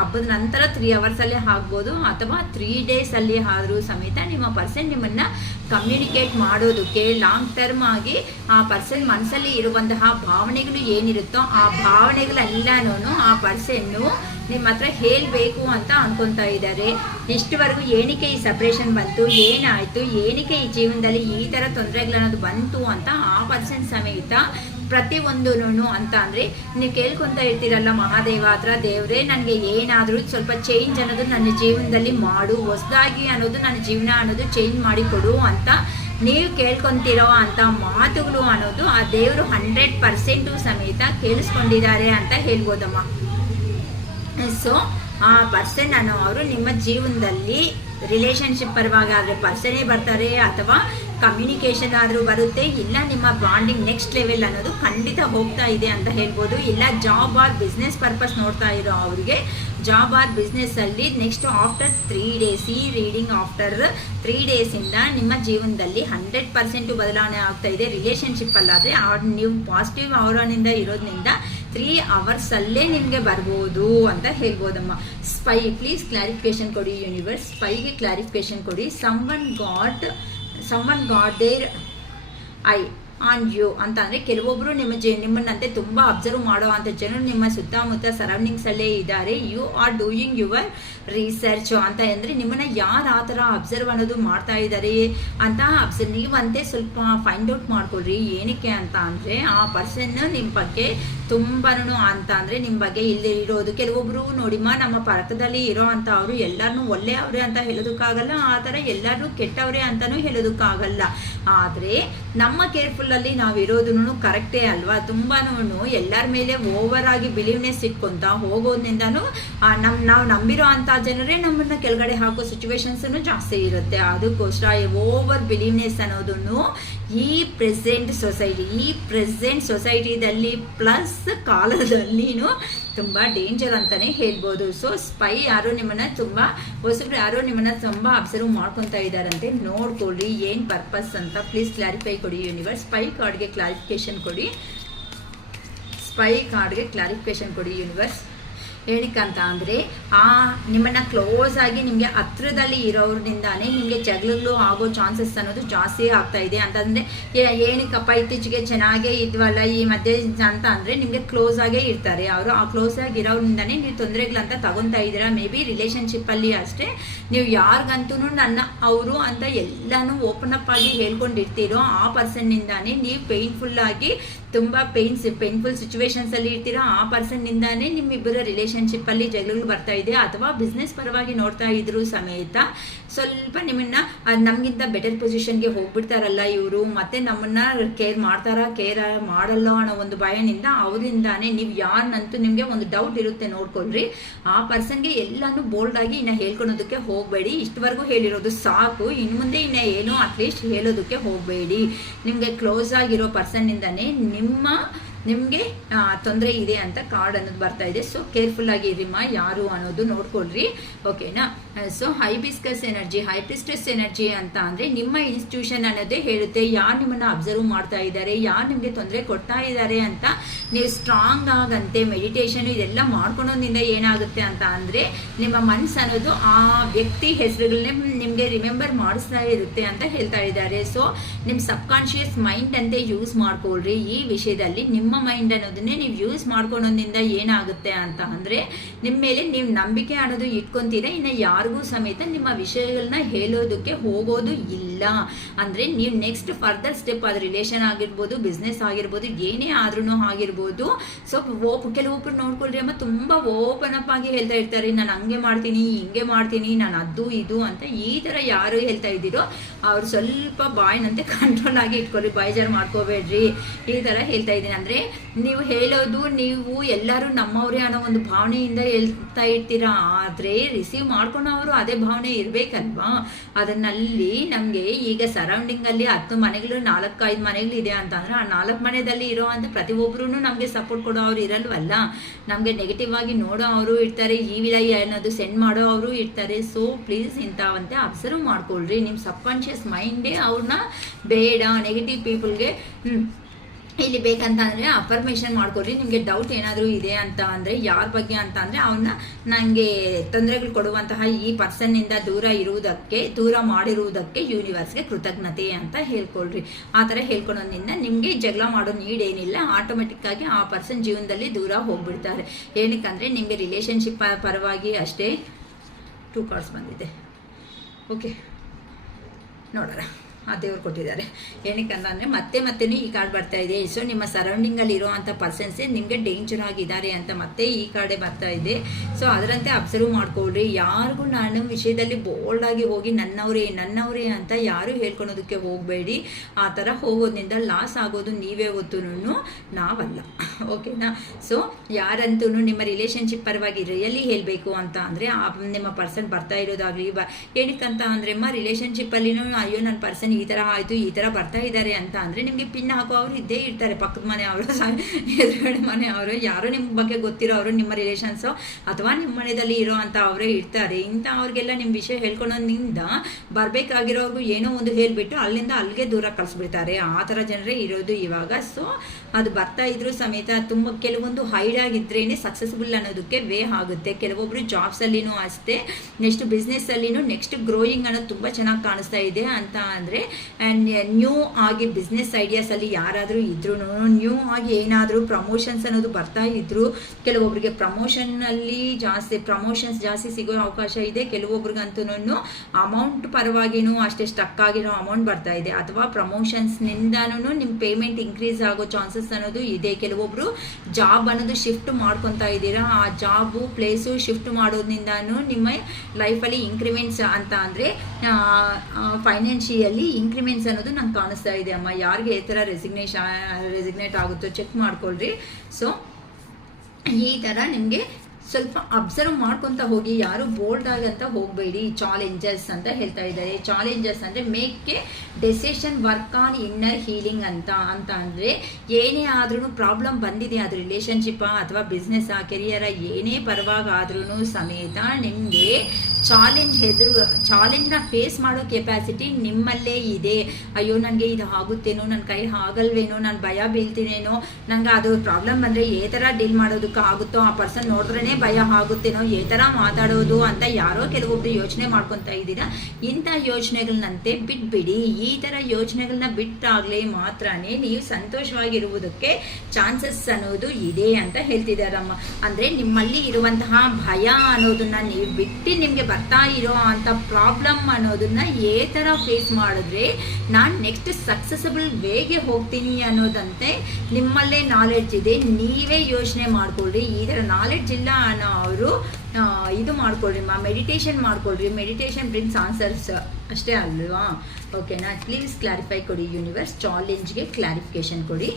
ಹಬ್ಬದ ನಂತರ 3 hours ಆಗ್ಬೋದು, ಅಥವಾ 3 days ಆದರೂ ಸಮೇತ ನಿಮ್ಮ ಪರ್ಸನ್ ನಿಮ್ಮನ್ನು ಕಮ್ಯುನಿಕೇಟ್ ಮಾಡೋದಕ್ಕೆ ಲಾಂಗ್ ಟರ್ಮ್ ಆಗಿ ಆ ಪರ್ಸನ್ ಮನಸ್ಸಲ್ಲಿ ಇರುವಂತಹ ಭಾವನೆಗಳು ಏನಿರುತ್ತೋ ಆ ಭಾವನೆಗಳೆಲ್ಲನೂ ಆ ಪರ್ಸನ್ನು ನಿಮ್ಮ ಹತ್ರ ಹೇಳಬೇಕು ಅಂತ ಅನ್ಕೊತಾ ಇದ್ದಾರೆ. ಇಷ್ಟವರೆಗೂ ಏನಕ್ಕೆ ಈ ಸಪ್ರೇಷನ್ ಬಂತು, ಏನಾಯಿತು, ಏನಕ್ಕೆ ಈ ಜೀವನದಲ್ಲಿ ಈ ಥರ ತೊಂದರೆಗಳನ್ನೋದು ಬಂತು ಅಂತ ಆ ಪರ್ಸನ್ ಸಮೇತ ಪ್ರತಿಯೊಂದೂ ಅಂತ ಅಂದರೆ ನೀವು ಕೇಳ್ಕೊತಾ ಇರ್ತೀರಲ್ಲ ಮಹಾದೇವ ಹತ್ರ, ದೇವರೇ ನನಗೆ ಏನಾದರೂ ಸ್ವಲ್ಪ ಚೇಂಜ್ ಅನ್ನೋದು ನನ್ನ ಜೀವನದಲ್ಲಿ ಮಾಡು, ಹೊಸದಾಗಿ ಅನ್ನೋದು ನನ್ನ ಜೀವನ ಅನ್ನೋದು ಚೇಂಜ್ ಮಾಡಿ ಕೊಡು ಅಂತ ನೀವು ಕೇಳ್ಕೊತಿರೋ ಅಂಥ ಮಾತುಗಳು ಅನ್ನೋದು ಆ ದೇವರು 100% ಸಮೇತ ಕೇಳಿಸ್ಕೊಂಡಿದ್ದಾರೆ ಅಂತ ಹೇಳ್ಬೋದಮ್ಮ. ಸೊ ಆ ಪರ್ಸನ್ ಅನ್ನೋ ಅವರು ನಿಮ್ಮ ಜೀವನದಲ್ಲಿ ರಿಲೇಷನ್ಶಿಪ್ ಪರವಾಗಿ ಆದರೆ ಪರ್ಸನೇ ಬರ್ತಾರೆ, ಅಥವಾ ಕಮ್ಯುನಿಕೇಷನ್ ಆದರೂ ಬರುತ್ತೆ, ಇಲ್ಲ ನಿಮ್ಮ ಬಾಂಡಿಂಗ್ ನೆಕ್ಸ್ಟ್ ಲೆವೆಲ್ ಅನ್ನೋದು ಖಂಡಿತ ಹೋಗ್ತಾ ಇದೆ ಅಂತ ಹೇಳ್ಬೋದು. ಇಲ್ಲ ಜಾಬ್ ಆರ್ ಬಿಸ್ನೆಸ್ ಪರ್ಪಸ್ ನೋಡ್ತಾ ಇರೋ ಅವರಿಗೆ ಜಾಬ್ ಆರ್ ಬಿಸ್ನೆಸ್ಸಲ್ಲಿ ನೆಕ್ಸ್ಟ್ ಆಫ್ಟರ್ 3 ಡೇಸ್, ಈ ರೀಡಿಂಗ್ ಆಫ್ಟರ್ 3 ಡೇಸಿಂದ ನಿಮ್ಮ ಜೀವನದಲ್ಲಿ 100% ಬದಲಾವಣೆ ಆಗ್ತಾ ಇದೆ. ರಿಲೇಷನ್ಶಿಪ್ ಅಲ್ಲಾದರೆ ನೀವು ಪಾಸಿಟಿವ್ ಅವರನಿಂದ ಇರೋದ್ರಿಂದ 3 ಅವರ್ಸಲ್ಲೇ ನಿಮಗೆ ಬರ್ಬೋದು ಅಂತ ಹೇಳ್ಬೋದಮ್ಮ. ಸ್ಪೈ ಪ್ಲೀಸ್ ಕ್ಲಾರಿಫಿಕೇಶನ್ ಕೊಡಿ ಯೂನಿವರ್ಸ್, ಸ್ಪೈಗೆ ಕ್ಲಾರಿಫಿಕೇಶನ್ ಕೊಡಿ. Someone got their eye on you ಅಂತ ಅಂದರೆ ಕೆಲವೊಬ್ಬರು ನಿಮ್ಮನ್ನಂತೆ ತುಂಬ ಅಬ್ಸರ್ವ್ ಮಾಡೋ ಅಂಥ ಜನರು ನಿಮ್ಮ ಸುತ್ತಮುತ್ತ ಸರೌಂಡಿಂಗ್ಸಲ್ಲೇ ಇದ್ದಾರೆ. You are doing your research ಅಂತ ಅಂದರೆ ನಿಮ್ಮನ್ನು ಯಾರು ಆ ಥರ ಅಬ್ಸರ್ವ್ ಅನ್ನೋದು ಮಾಡ್ತಾ ಇದ್ದಾರೆ ಅಂತ ನೀವಂತೆ ಸ್ವಲ್ಪ ಫೈಂಡ್ ಔಟ್ ಮಾಡ್ಕೊಳ್ರಿ. ಏನಕ್ಕೆ ಅಂತ ಅಂದರೆ ಆ ಪರ್ಸನ್ ನಿಮ್ಮ ಬಗ್ಗೆ ತುಂಬಾನು ಅಂತ ಅಂದರೆ ನಿಮ್ಮ ಬಗ್ಗೆ ಇಲ್ಲಿ ಇರೋದು. ಕೆಲವೊಬ್ರು ನೋಡಿಮ್ಮ ನಮ್ಮ ಪಕ್ಕದಲ್ಲಿ ಇರೋ ಅಂತ ಅವರು ಎಲ್ಲರನ್ನೂ ಒಳ್ಳೆಯವ್ರೆ ಅಂತ ಹೇಳೋದಕ್ಕಾಗಲ್ಲ, ಆ ಥರ ಎಲ್ಲರೂ ಕೆಟ್ಟವ್ರೆ ಅಂತಲೂ ಹೇಳೋದಕ್ಕಾಗಲ್ಲ. ಆದರೆ ನಮ್ಮ ಕೇರ್ಫುಲ್ಲಲ್ಲಿ ನಾವು ಇರೋದನ್ನು ಕರೆಕ್ಟೇ ಅಲ್ವಾ. ತುಂಬಾನು ಎಲ್ಲರ ಮೇಲೆ ಓವರ್ ಆಗಿ ಬಿಲೀವ್ನೆಸ್ ಇಟ್ಕೊಂತ ಹೋಗೋದ್ರಿಂದನೂ ನಾವು ನಂಬಿರೋ ಅಂತ ಜನರೇ ನಮ್ಮನ್ನ ಕೆಳಗಡೆ ಹಾಕೋ ಸಿಚುವೇಶನ್ಸ್ ಜಾಸ್ತಿ ಇರುತ್ತೆ. ಅದಕ್ಕೋಸ್ಕರ ಓವರ್ ಬಿಲೀವ್ನೆಸ್ ಅನ್ನೋದನ್ನು ಈ ಪ್ರೆಸೆಂಟ್ ಸೊಸೈಟಿದಲ್ಲಿ ಪ್ಲಸ್ ಕಾಲದಲ್ಲಿನೂ ತುಂಬ ಡೇಂಜರ್ ಅಂತಾನೆ ಹೇಳ್ಬೋದು. ಸೊ ಸ್ಪೈ ಯಾರೋ ನಿಮ್ಮನ್ನ ಹೊಸಬ್ರು ಯಾರೋ ನಿಮ್ಮನ್ನ ತುಂಬ ಅಬ್ಸರ್ವ್ ಮಾಡ್ಕೊತಾ ಇದ್ದಾರಂತೆ, ನೋಡ್ಕೊಳ್ಳಿ ಏನು ಪರ್ಪಸ್ ಅಂತ. ಪ್ಲೀಸ್ ಕ್ಲಾರಿಫೈ ಕೊಡಿ ಯೂನಿವರ್ಸ್. ಸ್ಪೈ ಕಾರ್ಡ್ಗೆ ಕ್ಲಾರಿಫಿಕೇಶನ್ ಕೊಡಿ ಯೂನಿವರ್ಸ್. ಏನಕ್ಕಂತ ಅಂದರೆ ನಿಮ್ಮನ್ನು ಕ್ಲೋಸ್ ಆಗಿ ನಿಮಗೆ ಹತ್ರದಲ್ಲಿ ಇರೋದ್ರಿಂದಾನೇ ನಿಮಗೆ ಜಗಳಗಳು ಆಗೋ ಚಾನ್ಸಸ್ ಅನ್ನೋದು ಜಾಸ್ತಿ ಆಗ್ತಾ ಇದೆ. ಅಂತಂದರೆ ಏನಕ್ಕಪ್ಪ ಇತ್ತೀಚೆಗೆ ಚೆನ್ನಾಗೇ ಇದ್ವಲ್ಲ ಈ ಮಧ್ಯೆ ಅಂತ ಅಂದರೆ ನಿಮಗೆ ಕ್ಲೋಸ್ ಆಗೇ ಇರ್ತಾರೆ ಅವರು. ಆ ಕ್ಲೋಸ್ ಆಗಿ ಇರೋದ್ರಿಂದಾನೇ ನೀವು ತೊಂದರೆಗಳಂತ ತಗೊತಾ ಇದ್ದೀರಾ. ಮೇ ಬಿ ರಿಲೇಷನ್ಶಿಪ್ಪಲ್ಲಿ ಅಷ್ಟೇ ನೀವು ಯಾರಿಗಂತೂ ನನ್ನ ಅವರು ಅಂತ ಎಲ್ಲನೂ ಓಪನ್ ಅಪ್ ಆಗಿ ಹೇಳ್ಕೊಂಡಿರ್ತೀರೋ ಆ ಪರ್ಸನ್ನಿಂದಾನೇ ನೀವು ಪೇನ್ಫುಲ್ಲಾಗಿ ತುಂಬ ಪೇನ್ಫುಲ್ ಸಿಚುವೇಶನ್ಸಲ್ಲಿ ಇರ್ತೀರಾ. ಆ ಪರ್ಸನ್ನಿಂದಾನೇ ನಿಮ್ಮಿಬ್ಬರ ರಿಲೇಷನ್ಶಿಪ್ಪಲ್ಲಿ ಜಗಳಗಳು ಬರ್ತಾ ಇದೆ. ಅಥವಾ ಬಿಸ್ನೆಸ್ ಪರವಾಗಿ ನೋಡ್ತಾ ಇದ್ರು ಸಮೇತ ಸ್ವಲ್ಪ ನಿಮ್ಮನ್ನ ನಮಗಿಂತ ಬೆಟರ್ ಪೊಸಿಷನ್ಗೆ ಹೋಗ್ಬಿಡ್ತಾರಲ್ಲ ಇವರು, ಮತ್ತೆ ನಮ್ಮನ್ನ ಕೇರ್ ಮಾಡಲ್ಲ ಅನ್ನೋ ಒಂದು ಭಯನಿಂದ ಅವರಿಂದಾನೇ ನೀವು ಯಾರನ್ನಂತೂ ನಿಮಗೆ ಒಂದು ಡೌಟ್ ಇರುತ್ತೆ. ನೋಡ್ಕೊಳ್ರಿ, ಆ ಪರ್ಸನ್ಗೆ ಎಲ್ಲಾನು ಬೋಲ್ಡ್ ಆಗಿ ಇನ್ನು ಹೇಳ್ಕೊಳೋದಕ್ಕೆ ಹೋಗಬೇಡಿ. ಇಷ್ಟವರೆಗೂ ಹೇಳಿರೋದು ಸಾಕು, ಇನ್ನು ಮುಂದೆ ಇನ್ನು ಏನೋ ಅಟ್ಲೀಸ್ಟ್ ಹೇಳೋದಕ್ಕೆ ಹೋಗಬೇಡಿ. ನಿಮಗೆ ಕ್ಲೋಸ್ ಆಗಿರೋ ಪರ್ಸನ್ನಿಂದಾನೇ ನಿಮಗೆ ತೊಂದರೆ ಇದೆ ಅಂತ ಕಾರ್ಡ್ ಅನ್ನೋದು ಬರ್ತಾ ಇದೆ. ಸೊ ಕೇರ್ಫುಲ್ ಆಗಿ ಇರಿಮ್ಮ ಯಾರು ಅನ್ನೋದು ನೋಡ್ಕೊಳ್ರಿ, ಓಕೆನಾ. ಸೊ ಹೈಬಿಸ್ಕಸ್ ಎನರ್ಜಿ, ಹೈಪ್ರಿಸ್ಟಸ್ ಎನರ್ಜಿ ಅಂತ ಅಂದರೆ ನಿಮ್ಮ ಇನ್ಸ್ಟಿಟ್ಯೂಷನ್ ಅನ್ನೋದೇ ಹೇಳುತ್ತೆ ಯಾರು ನಿಮ್ಮನ್ನು ಅಬ್ಸರ್ವ್ ಮಾಡ್ತಾ ಇದ್ದಾರೆ, ಯಾರು ನಿಮಗೆ ತೊಂದರೆ ಕೊಡ್ತಾ ಇದ್ದಾರೆ ಅಂತ. ನೀವು ಸ್ಟ್ರಾಂಗ್ ಆಗಂತೆ ಮೆಡಿಟೇಷನ್ ಇದೆಲ್ಲ ಮಾಡ್ಕೊಳೋದ್ರಿಂದ ಏನಾಗುತ್ತೆ ಅಂತ ಅಂದರೆ ನಿಮ್ಮ ಮನಸ್ಸು ಅನ್ನೋದು ಆ ವ್ಯಕ್ತಿ ಹೆಸರುಗಳನ್ನೇ ನಿಮಗೆ ರಿಮೆಂಬರ್ ಮಾಡಿಸ್ತಾ ಇರುತ್ತೆ ಅಂತ ಹೇಳ್ತಾ ಇದ್ದಾರೆ. ಸೊ ನಿಮ್ಮ ಸಬ್ಕಾನ್ಷಿಯಸ್ ಮೈಂಡ್ ಅಂತೆ ಯೂಸ್ ಮಾಡ್ಕೊಳ್ರಿ ಈ ವಿಷಯದಲ್ಲಿ. ನಿಮ್ಮ ಮೈಂಡ್ ಅನ್ನೋದನ್ನೇ ನೀವು ಯೂಸ್ ಮಾಡ್ಕೊಳೋದ್ರಿಂದ ಏನಾಗುತ್ತೆ ಅಂತ ಅಂದರೆ ನಿಮ್ಮ ಮೇಲೆ ನೀವು ನಂಬಿಕೆ ಅನ್ನೋದು ಇಟ್ಕೊಂತೀರ. ಇನ್ನು ಯಾರಿಗೂ ಸಮೇತ ನಿಮ್ಮ ವಿಷಯಗಳನ್ನ ಹೇಳೋದಕ್ಕೆ ಹೋಗೋದು ಇಲ್ಲ. ಅಂದರೆ ನೀವು ನೆಕ್ಸ್ಟ್ ಫರ್ದರ್ ಸ್ಟೆಪ್ ಅದು ರಿಲೇಷನ್ ಆಗಿರ್ಬೋದು, ಬಿಸ್ನೆಸ್ ಆಗಿರ್ಬೋದು, ಏನೇ ಆದ್ರೂ ಆಗಿರ್ಬೋದು. ಸೊ ಕೆಲವೊಬ್ರು ನೋಡ್ಕೊಳ್ರಿ ಅಮ್ಮ ತುಂಬ ಓಪನ್ ಅಪ್ ಆಗಿ ಹೇಳ್ತಾ ಇರ್ತಾರೆ, ನಾನು ಹಂಗೆ ಮಾಡ್ತೀನಿ ಹಿಂಗೆ ಮಾಡ್ತೀನಿ, ನಾನು ಅದು ಇದು ಅಂತ. ಈ ಥರ ಯಾರು ಹೇಳ್ತಾ ಇದ್ದೀರೋ ಅವ್ರು ಸ್ವಲ್ಪ ಬಾಯ್ನಂತೆ ಕಂಟ್ರೋಲ್ ಆಗಿ ಇಟ್ಕೊಳ್ಳಿ, ಬಾಯ್ಜಾರ್ ಮಾಡ್ಕೋಬೇಡ್ರಿ. ಈ ಥರ ಹೇಳ್ತಾ ಇದ್ದೀನಿ. ಅಂದರೆ ನೀವು ಹೇಳೋದು ನೀವು ಎಲ್ಲರೂ ನಮ್ಮವ್ರೆ ಅನ್ನೋ ಒಂದು ಭಾವನೆಯಿಂದ ಹೇಳ್ತಾ ಇರ್ತೀರಾ. ಆದರೆ ರಿಸೀವ್ ಮಾಡ್ಕೊಳೋರು ಅದೇ ಭಾವನೆ ಇರಬೇಕಲ್ವಾ. ಅದನ್ನಲ್ಲಿ ನಮಗೆ ಈಗ ಸರೌಂಡಿಂಗಲ್ಲಿ 10 ಮನೆಗಳು 4-5 ಮನೆಗಳು ಇದೆ ಅಂತ ಅಂದರೆ ಆ 4 ಮನೆಯಲ್ಲಿ ಇರೋ ಅಂತ ಪ್ರತಿಯೊಬ್ಬರೂ ನಮಗೆ ಸಪೋರ್ಟ್ ಕೊಡೋ ಅವ್ರು ಇರಲ್ವಲ್ಲ. ನಮಗೆ ನೆಗೆಟಿವ್ ಆಗಿ ನೋಡೋ ಅವರು ಇರ್ತಾರೆ, ಈ ವಿಲೈ ಅನ್ನೋದು ಸೆಂಡ್ ಮಾಡೋ ಅವರು ಇರ್ತಾರೆ. ಸೊ ಪ್ಲೀಸ್ ಇಂಥವಂತೆ ಅಬ್ಸರ್ವ್ ಮಾಡ್ಕೊಳ್ರಿ. ನಿಮ್ಮ ಸಬ್ಕಾನ್ಷಿಯಸ್ ಮೈಂಡೇ ಅವ್ರನ್ನ ಬೇಡ ನೆಗೆಟಿವ್ ಪೀಪಲ್ಗೆ ಇಲ್ಲಿ ಬೇಕಂತ ಅಂದರೆ ಅಫರ್ಮೇಷನ್ ಮಾಡ್ಕೊಡ್ರಿ. ನಿಮಗೆ ಡೌಟ್ ಏನಾದರೂ ಇದೆ ಅಂತ ಅಂದರೆ ಯಾರ ಬಗ್ಗೆ ಅಂತ ಅಂದರೆ ಅವನ್ನ ನನಗೆ ತೊಂದರೆಗಳು ಕೊಡುವಂತಹ ಈ ಪರ್ಸನ್ನಿಂದ ದೂರ ಮಾಡಿರುವುದಕ್ಕೆ ಯೂನಿವರ್ಸ್ಗೆ ಕೃತಜ್ಞತೆ ಅಂತ ಹೇಳ್ಕೊಳ್ರಿ. ಆ ಥರ ಹೇಳ್ಕೊಳೋದ್ರಿಂದ ನಿಮಗೆ ಜಗಳ ಮಾಡೋ ನೀಡ್ ಏನಿಲ್ಲ, ಆಟೋಮೆಟಿಕ್ ಆಗಿ ಆ ಪರ್ಸನ್ ಜೀವನದಲ್ಲಿ ದೂರ ಹೋಗ್ಬಿಡ್ತಾರೆ. ಏನಕ್ಕಂದರೆ ನಿಮಗೆ ರಿಲೇಷನ್ಶಿಪ್ ಪರವಾಗಿ ಅಷ್ಟೇ 2 ಕಾರ್ಡ್ಸ್ ಬಂದಿದೆ. ಓಕೆ ನೋಡೋಣ, ಆ ದೇವ್ರು ಕೊಟ್ಟಿದ್ದಾರೆ. ಏನಕ್ಕಂತಂದರೆ ಮತ್ತೆ ಈ ಕಾರ್ಡ್ ಬರ್ತಾ ಇದೆ. ಸೊ ನಿಮ್ಮ ಸರೌಂಡಿಂಗಲ್ಲಿ ಇರೋವಂಥ ಪರ್ಸನ್ಸೇ ನಿಮಗೆ ಡೇಂಜರ್ ಆಗಿದ್ದಾರೆ ಅಂತ ಮತ್ತೆ ಈ ಕಾರ್ಡೇ ಬರ್ತಾ ಇದೆ. ಸೊ ಅದರಂತೆ ಅಬ್ಸರ್ವ್ ಮಾಡ್ಕೊಳ್ರಿ. ಯಾರಿಗೂ ನನ್ನ ವಿಷಯದಲ್ಲಿ ಬೋಲ್ಡ್ ಆಗಿ ಹೋಗಿ ನನ್ನವರೇ ಅಂತ ಯಾರು ಹೇಳ್ಕೊಳೋದಕ್ಕೆ ಹೋಗಬೇಡಿ. ಆ ಥರ ಹೋಗೋದ್ರಿಂದ ಲಾಸ್ ಆಗೋದು ನೀವೇ ಹೊತ್ತುನು ನಾವಲ್ಲ, ಓಕೆನಾ. ಸೊ ಯಾರಂತೂ ನಿಮ್ಮ ರಿಲೇಷನ್ಶಿಪ್ ಪರವಾಗಿ ರಿಯಲಿ ಹೇಳಬೇಕು ಅಂತ ಅಂದರೆ ನಿಮ್ಮ ಪರ್ಸನ್ ಬರ್ತಾ ಇರೋದಾಗಲಿ ಏನಕ್ಕಂತ ಅಂದರೆ ರಿಲೇಷನ್ಶಿಪ್ಪಲ್ಲಿನೂ ಅಯ್ಯೋ ನನ್ನ ಪರ್ಸನ್ ಈ ಥರ ಆಯಿತು, ಈ ಥರ ಬರ್ತಾ ಇದ್ದಾರೆ ಅಂತ ಅಂದರೆ ನಿಮಗೆ ಪಿನ್ ಹಾಕೋ ಅವರು ಇದ್ದೇ ಇರ್ತಾರೆ. ಪಕ್ಕದ ಮನೆಯವರು, ಎದುರುಗಡೆ ಮನೆಯವರು, ಯಾರೋ ನಿಮ್ಮ ಬಗ್ಗೆ ಗೊತ್ತಿರೋ ಅವರು, ನಿಮ್ಮ ರಿಲೇಷನ್ಸು ಅಥವಾ ನಿಮ್ಮ ಮನೆಯಲ್ಲಿ ಇರೋ ಅಂತ ಅವರೇ ಇರ್ತಾರೆ. ಇಂಥ ಅವ್ರಿಗೆಲ್ಲ ನಿಮ್ಮ ವಿಷಯ ಹೇಳ್ಕೊಳೋದ್ರಿಂದ ಬರಬೇಕಾಗಿರೋರ್ಗು ಏನೋ ಒಂದು ಹೇಳಿಬಿಟ್ಟು ಅಲ್ಲಿಂದ ಅಲ್ಲಿಗೆ ದೂರ ಕಳಿಸ್ಬಿಡ್ತಾರೆ. ಆ ಥರ ಜನರೇ ಇರೋದು ಇವಾಗ. ಸೊ ಅದು ಬರ್ತಾ ಇದ್ರು ಸಮೇತ ತುಂಬ ಕೆಲವೊಂದು ಹೈಡ್ ಆಗಿದ್ರೇನೆ ಸಕ್ಸಸ್ಫುಲ್ ಅನ್ನೋದಕ್ಕೆ ವೇ ಆಗುತ್ತೆ. ಕೆಲವೊಬ್ರು ಜಾಬ್ಸಲ್ಲಿನೂ ಅಷ್ಟೇ, ನೆಕ್ಸ್ಟ್ ಬಿಸ್ನೆಸ್ಸಲ್ಲಿನೂ ನೆಕ್ಸ್ಟ್ ಗ್ರೋಯಿಂಗ್ ಅನ್ನೋದು ತುಂಬ ಚೆನ್ನಾಗಿ ಕಾಣಿಸ್ತಾ ಇದೆ. ಅಂತ ಅಂದರೆ ನ್ಯೂ ಆಗಿ ಬಿಸ್ನೆಸ್ ಐಡಿಯಾಸಲ್ಲಿ ಯಾರಾದರೂ ಇದ್ರೂ, ನ್ಯೂ ಆಗಿ ಏನಾದರೂ ಪ್ರಮೋಷನ್ಸ್ ಅನ್ನೋದು ಬರ್ತಾ ಇದ್ರು, ಕೆಲವೊಬ್ರಿಗೆ ಪ್ರಮೋಷನ್ನಲ್ಲಿ ಪ್ರಮೋಷನ್ಸ್ ಜಾಸ್ತಿ ಸಿಗೋ ಅವಕಾಶ ಇದೆ. ಕೆಲವೊಬ್ರಿಗಂತೂ ಅಮೌಂಟ್ ಪರವಾಗಿನೂ ಅಷ್ಟೇ ಸ್ಟಕ್ ಆಗಿರೋ ಅಮೌಂಟ್ ಬರ್ತಾ ಇದೆ, ಅಥವಾ ಪ್ರಮೋಷನ್ಸ್ನಿಂದನೂ ನಿಮ್ಮ ಪೇಮೆಂಟ್ ಇನ್ಕ್ರೀಸ್ ಆಗೋ ಚಾನ್ಸಸ್ ಅನ್ನೋದು ಇದೆ. ಕೆಲವೊಬ್ರು ಜಾಬ್ ಅನ್ನೋದು ಶಿಫ್ಟ್ ಮಾಡ್ಕೊತಾ ಇದ್ದೀರಾ, ಆ ಜಾಬು ಪ್ಲೇಸು ಶಿಫ್ಟ್ ಮಾಡೋದ್ರಿಂದನೂ ನಿಮ್ಮ ಲೈಫಲ್ಲಿ ಇಂಕ್ರಿಮೆಂಟ್ಸ್ ಅಂತ ಅಂದರೆ ಫೈನಾನ್ಷಿಯಲಿ ಇಂಕ್ರಿಮೆಂಟ್ಸ್ ಅನ್ನೋದು ನಂಗೆ ಕಾಣಿಸ್ತಾ ಇದೆ ಅಮ್ಮ. ಯಾರಿಗೆ ಈ ಥರ ರೆಸಿಗ್ನೇಟ್ ಆಗುತ್ತೋ ಚೆಕ್ ಮಾಡ್ಕೊಳ್ರಿ. ಸೊ ಈ ಥರ ನಿಮಗೆ ಸ್ವಲ್ಪ ಅಬ್ಸರ್ವ್ ಮಾಡ್ಕೊತ ಹೋಗಿ, ಯಾರು ಬೋಲ್ಡ್ ಆಗಂತ ಹೋಗಬೇಡಿ. ಚಾಲೆಂಜಸ್ ಅಂತ ಹೇಳ್ತಾ ಇದ್ದಾರೆ. ಚಾಲೆಂಜಸ್ ಅಂದರೆ make A decision work on inner healing ಅಂತ ಅಂದರೆ ಏನೇ ಆದ್ರೂ ಪ್ರಾಬ್ಲಮ್ ಬಂದಿದೆ, ಅದು ರಿಲೇಷನ್ಶಿಪ್ಪಾ ಅಥವಾ ಬಿಸ್ನೆಸ್ಸಾ ಕೆರಿಯರ ಏನೇ ಪರವಾಗಾದ್ರೂ ಸಮೇತ ನಿಮಗೆ ಚಾಲೆಂಜ್ನ ಫೇಸ್ ಮಾಡೋ ಕೆಪಾಸಿಟಿ ನಿಮ್ಮಲ್ಲೇ ಇದೆ. ಅಯ್ಯೋ ನನಗೆ ಇದು ಆಗುತ್ತೇನೋ, ನನ್ನ ಕೈ ಆಗಲ್ವೇನೋ, ನಾನು ಭಯ ಬೀಳ್ತೀನೇನೋ, ನನಗೆ ಅದು ಪ್ರಾಬ್ಲಮ್ ಬಂದರೆ ಏ ಥರ ಡೀಲ್ ಮಾಡೋದಕ್ಕೆ ಆಗುತ್ತೋ, ಆ ಪರ್ಸನ್ ನೋಡಿದ್ರೇ ಭಯ ಆಗುತ್ತೇನೋ, ಏ ಥರ ಮಾತಾಡೋದು ಅಂತ ಯಾರೋ ಕೆಲವೊಬ್ರು ಯೋಚನೆ ಮಾಡ್ಕೊತಾ ಇದ್ದೀರಾ. ಇಂಥ ಯೋಚನೆಗಳನ್ನಂತೆ ಬಿಟ್ಬಿಡಿ. ಈ ಥರ ಯೋಚನೆಗಳನ್ನ ಬಿಟ್ಟಾಗಲೇ ಮಾತ್ರನೇ ನೀವು ಸಂತೋಷವಾಗಿರುವುದಕ್ಕೆ ಚಾನ್ಸಸ್ ಅನ್ನೋದು ಇದೆ ಅಂತ ಹೇಳ್ತಿದ್ದಾರಮ್ಮ. ಅಂದರೆ ನಿಮ್ಮಲ್ಲಿ ಇರುವಂತಹ ಭಯ ಅನ್ನೋದನ್ನ ನೀವು ಬಿಟ್ಟು ನಿಮಗೆ ಬರ್ತಾ ಇರೋ ಅಂಥ ಪ್ರಾಬ್ಲಮ್ ಅನ್ನೋದನ್ನ ಏ ಥರ ಫೇಸ್ ಮಾಡಿದ್ರೆ ನಾನು ನೆಕ್ಸ್ಟ್ ಸಕ್ಸಸ್ಫುಲ್ ವೇಗೆ ಹೋಗ್ತೀನಿ ಅನ್ನೋದಂತೆ ನಿಮ್ಮಲ್ಲೇ ನಾಲೆಡ್ಜ್ ಇದೆ. ನೀವೇ ಯೋಚನೆ ಮಾಡ್ಕೊಳ್ರಿ. ಈ ಥರ ನಾಲೆಡ್ಜ್ ಇಲ್ಲ ಅನ್ನೋ ಅವರು ಇದು ಮಾಡ್ಕೊಳ್ರಿ, ಮೆಡಿಟೇಷನ್ ಮಾಡ್ಕೊಳ್ರಿ. ಮೆಡಿಟೇಷನ್ ಬ್ರಿಂಗ್ಸ್ ಆನ್ಸರ್ಸ್ ಅಷ್ಟೇ ಅಲ್ವಾ? ಓಕೆನಾ? ಪ್ಲೀಸ್ ಕ್ಲಾರಿಫೈ ಕೊಡಿ ಯೂನಿವರ್ಸ್. ಚಾಲೆಂಜ್ಗೆ ಕ್ಲಾರಿಫಿಕೇಶನ್ ಕೊಡಿ.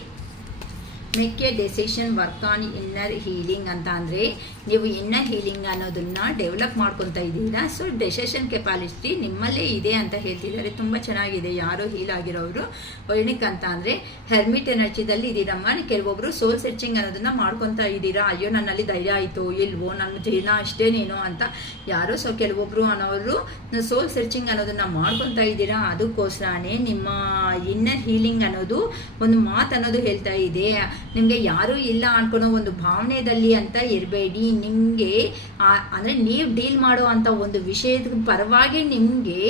Make A decision work on inner healing ಅಂತ ಅಂದರೆ ನೀವು ಇನ್ನರ್ ಹೀಲಿಂಗ್ ಅನ್ನೋದನ್ನ ಡೆವಲಪ್ ಮಾಡ್ಕೊತಾ ಇದ್ದೀರಾ. ಸೊ ಡೆಸಿಷನ್ ಕೆಪಾಸಿಟಿ ನಿಮ್ಮಲ್ಲೇ ಇದೆ ಅಂತ ಹೇಳ್ತಿದ್ದಾರೆ. ತುಂಬ ಚೆನ್ನಾಗಿದೆ. ಯಾರೋ ಹೀಲ್ ಆಗಿರೋರು ಏನಕ್ಕೆ ಅಂತ ಅಂದರೆ ಹೆರ್ಮಿಟ್ ಎನರ್ಜಿದಲ್ಲಿ ಇದ್ದೀರಮ್ಮ. ಕೆಲವೊಬ್ರು ಸೋಲ್ ಸರ್ಚಿಂಗ್ ಅನ್ನೋದನ್ನ ಮಾಡ್ಕೊತಾ ಇದ್ದೀರಾ. ಅಯ್ಯೋ ನನ್ನಲ್ಲಿ ಧೈರ್ಯ ಆಯಿತು ಇಲ್ವೋ, ನನ್ನ ಜೀವನ ಅಷ್ಟೇನೇನೋ ಅಂತ ಯಾರೋ. ಸೊ ಕೆಲವೊಬ್ರು ಅನ್ನೋರು ಸೋಲ್ ಸರ್ಚಿಂಗ್ ಅನ್ನೋದನ್ನ ಮಾಡ್ಕೊತಾ ಇದ್ದೀರಾ. ಅದಕ್ಕೋಸ್ಕರನೇ ನಿಮ್ಮ ಇನ್ನರ್ ಹೀಲಿಂಗ್ ಅನ್ನೋದು ಒಂದು ಮಾತು ಅನ್ನೋದು ಹೇಳ್ತಾ ಇದೆ. ನಿಮಗೆ ಯಾರೂ ಇಲ್ಲ ಅನ್ಕೊಳೋ ಒಂದು ಭಾವನೆಯಲ್ಲಿ ಅಂತ ಇರಬೇಡಿ. ನಿಮಗೆ ಅಂದರೆ ನೀವು ಡೀಲ್ ಮಾಡೋ ಅಂಥ ಒಂದು ವಿಷಯದ ಪರವಾಗಿ ನಿಮಗೆ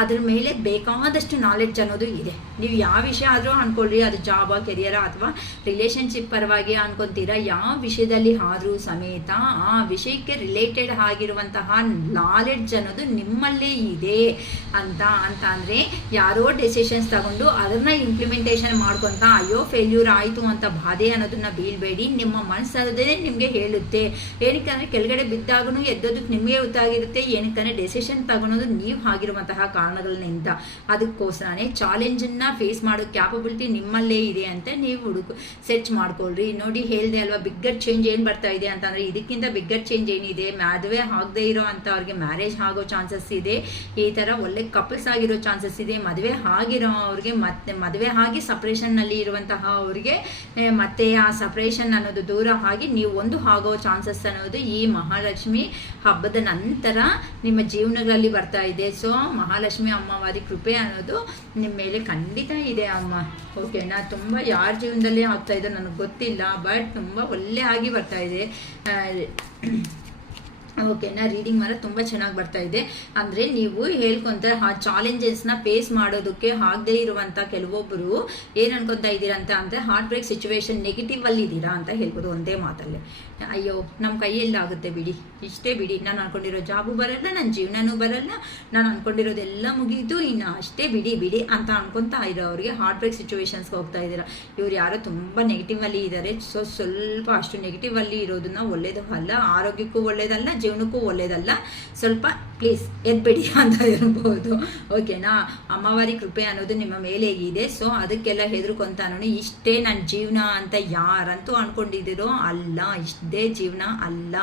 ಅದ್ರ ಮೇಲೆ ಬೇಕಾದಷ್ಟು ನಾಲೆಡ್ಜ್ ಅನ್ನೋದು ಇದೆ. ನೀವು ಯಾವ ವಿಷಯ ಆದರೂ ಅನ್ಕೊಳ್ರಿ, ಅದು ಜಾಬಾ ಕೆರಿಯರ ಅಥವಾ ರಿಲೇಷನ್ಶಿಪ್ ಪರವಾಗಿ ಅನ್ಕೊತೀರಾ, ಯಾವ ವಿಷಯದಲ್ಲಿ ಆದರೂ ಸಮೇತ ಆ ವಿಷಯಕ್ಕೆ ರಿಲೇಟೆಡ್ ಆಗಿರುವಂತಹ ನಾಲೆಡ್ಜ್ ಅನ್ನೋದು ನಿಮ್ಮಲ್ಲೇ ಇದೆ ಅಂತ ಅಂದರೆ ಯಾರೋ ಡೆಸಿಷನ್ಸ್ ತಗೊಂಡು ಅದನ್ನ ಇಂಪ್ಲಿಮೆಂಟೇಷನ್ ಮಾಡ್ಕೊತ ಅಯ್ಯೋ ಫೇಲ್ಯೂರ್ ಆಯಿತು ಅಂತ ಬಾಧೆ ಅನ್ನೋದನ್ನ ಬೀಳ್ಬೇಡಿ. ನಿಮ್ಮ ಮನಸ್ಸದೇ ನಿಮಗೆ ಹೇಳುತ್ತೆ. ಏನಕ್ಕೆ ಅಂದರೆ ಕೆಳಗಡೆ ಬಿದ್ದಾಗೂ ಎದ್ದೋದಕ್ಕೆ ನಿಮಗೆ ಗೊತ್ತಾಗಿರುತ್ತೆ. ಏನಕ್ಕಂದರೆ ಡೆಸಿಷನ್ ತಗೊಳೋದು ನೀವು ಆಗಿರುವಂತಹ ಕಾರಣಗಳಿಂದ. ಅದಕ್ಕೋಸ್ಕರನೇ ಚಾಲೆಂಜನ್ನ ಫೇಸ್ ಮಾಡೋ ಕ್ಯಾಪಬಿಲಿಟಿ ನಿಮ್ಮಲ್ಲೇ ಇದೆ ಅಂತ ನೀವು ಸರ್ಚ್ ಮಾಡ್ಕೊಳ್ರಿ. ನೋಡಿ ಹೇಳಿದೆ ಅಲ್ವಾ, ಬಿಗ್ಗರ್ ಚೇಂಜ್ ಏನು ಬರ್ತಾ ಇದೆ ಅಂತಂದರೆ ಇದಕ್ಕಿಂತ ಬಿಗ್ಗರ್ ಚೇಂಜ್ ಏನಿದೆ, ಮದುವೆ ಆಗದೆ ಇರೋ ಅಂತ ಅವ್ರಿಗೆ ಮ್ಯಾರೇಜ್ ಆಗೋ ಚಾನ್ಸಸ್ ಇದೆ. ಈ ಥರ ಒಳ್ಳೆ ಕಪಲ್ಸ್ ಆಗಿರೋ ಚಾನ್ಸಸ್ ಇದೆ. ಮದುವೆ ಆಗಿರೋ ಅವ್ರಿಗೆ ಮತ್ತೆ ಮದುವೆ ಆಗಿ ಸಪ್ರೇಷನ್ನಲ್ಲಿ ಇರುವಂತಹ ಅವ್ರಿಗೆ ಮತ್ತೆ ಆ ಸಪ್ರೇಷನ್ ಅನ್ನೋದು ದೂರ ಆಗಿ ನೀವು ಒಂದು ಆಗೋ ಚಾನ್ಸಸ್ ಅನ್ನೋದು ಈ ಮಹಾಲಕ್ಷ್ಮಿ ಹಬ್ಬದ ನಂತರ ನಿಮ್ಮ ಜೀವನಗಳಲ್ಲಿ ಬರ್ತಾ ಇದೆ. ಸೊ ಮಹಾಲಕ್ಷ್ಮಿ ಅಮ್ಮವಾರಿ ಕೃಪೆ ಅನ್ನೋದು ನಿಮ್ಮ ಮೇಲೆ ಖಂಡಿತ ಇದೆ ಅಮ್ಮ. ಓಕೆನಾ? ತುಂಬ ಯಾರ ಜೀವನದಲ್ಲಿ ಆಗ್ತಾ ಇದೆ ನನಗೆ ಗೊತ್ತಿಲ್ಲ, ಬಟ್ ತುಂಬ ಒಳ್ಳೆ ಆಗಿ ಬರ್ತಾ ಇದೆ. ಓಕೆನಾ? ರೀಡಿಂಗ್ ಮಾತ್ರ ತುಂಬ ಚೆನ್ನಾಗಿ ಬರ್ತಾ ಇದೆ. ಅಂದರೆ ನೀವು ಹೇಳ್ಕೊಂತ ಆ ಚಾಲೆಂಜಸ್ನ ಫೇಸ್ ಮಾಡೋದಕ್ಕೆ ಆಗದೆ ಇರುವಂಥ ಕೆಲವೊಬ್ಬರು ಏನು ಅನ್ಕೊತಾ ಇದ್ದೀರಾ ಅಂದರೆ ಹಾರ್ಟ್ ಬ್ರೇಕ್ ಸಿಚುವೇಶನ್ ನೆಗೆಟಿವ್ ಅಲ್ಲಿ ಇದ್ದೀರಾ ಅಂತ ಹೇಳ್ಬೋದು ಒಂದೇ ಮಾತಲ್ಲೇ. ಅಯ್ಯೋ ನಮ್ಮ ಕೈಯಲ್ಲಾಗುತ್ತೆ ಬಿಡಿ, ಇಷ್ಟೇ ಬಿಡಿ, ನಾನು ಅನ್ಕೊಂಡಿರೋ ಜಾಬು ಬರಲ್ಲ, ನನ್ನ ಜೀವನನೂ ಬರಲ್ಲ, ನಾನು ಅನ್ಕೊಂಡಿರೋದೆಲ್ಲ ಮುಗೀತು, ಇನ್ನು ಅಷ್ಟೇ ಬಿಡಿ ಅಂತ ಅನ್ಕೊತಾ ಇರೋರಿಗೆ ಹಾರ್ಟ್ ಬ್ರೇಕ್ ಸಿಚುವೇಶನ್ಸ್ಗೆ ಹೋಗ್ತಾ ಇದ್ದೀರಾ. ಇವ್ರು ಯಾರೋ ತುಂಬ ನೆಗೆಟಿವ್ ಅಲ್ಲಿ ಇದ್ದಾರೆ. ಸೊ ಸ್ವಲ್ಪ ಅಷ್ಟು ನೆಗೆಟಿವ್ ಅಲ್ಲಿ ಇರೋದನ್ನ ಒಳ್ಳೇದು ಅಲ್ಲ, ಆರೋಗ್ಯಕ್ಕೂ ಒಳ್ಳೇದಲ್ಲ, ಜೀವನಕ್ಕೂ ಒಳ್ಳೇದಲ್ಲ. ಸ್ವಲ್ಪ ಪ್ಲೀಸ್ ಎದ್ಬಿಡಿ ಅಂತ ಇರ್ಬೋದು. ಓಕೆನಾ, ಅಮ್ಮವಾರಿ ಕೃಪೆ ಅನ್ನೋದು ನಿಮ್ಮ ಮೇಲೆ ಇದೆ. ಸೊ ಅದಕ್ಕೆಲ್ಲ ಹೆದರ್ಕೊಂತಾನು ಇಷ್ಟೇ ನನ್ನ ಜೀವನ ಅಂತ ಯಾರಂತೂ ಅನ್ಕೊಂಡಿದ್ದೀರೋ ಅಲ್ಲ, ಇಷ್ಟೇ ಜೀವನ ಅಲ್ಲ.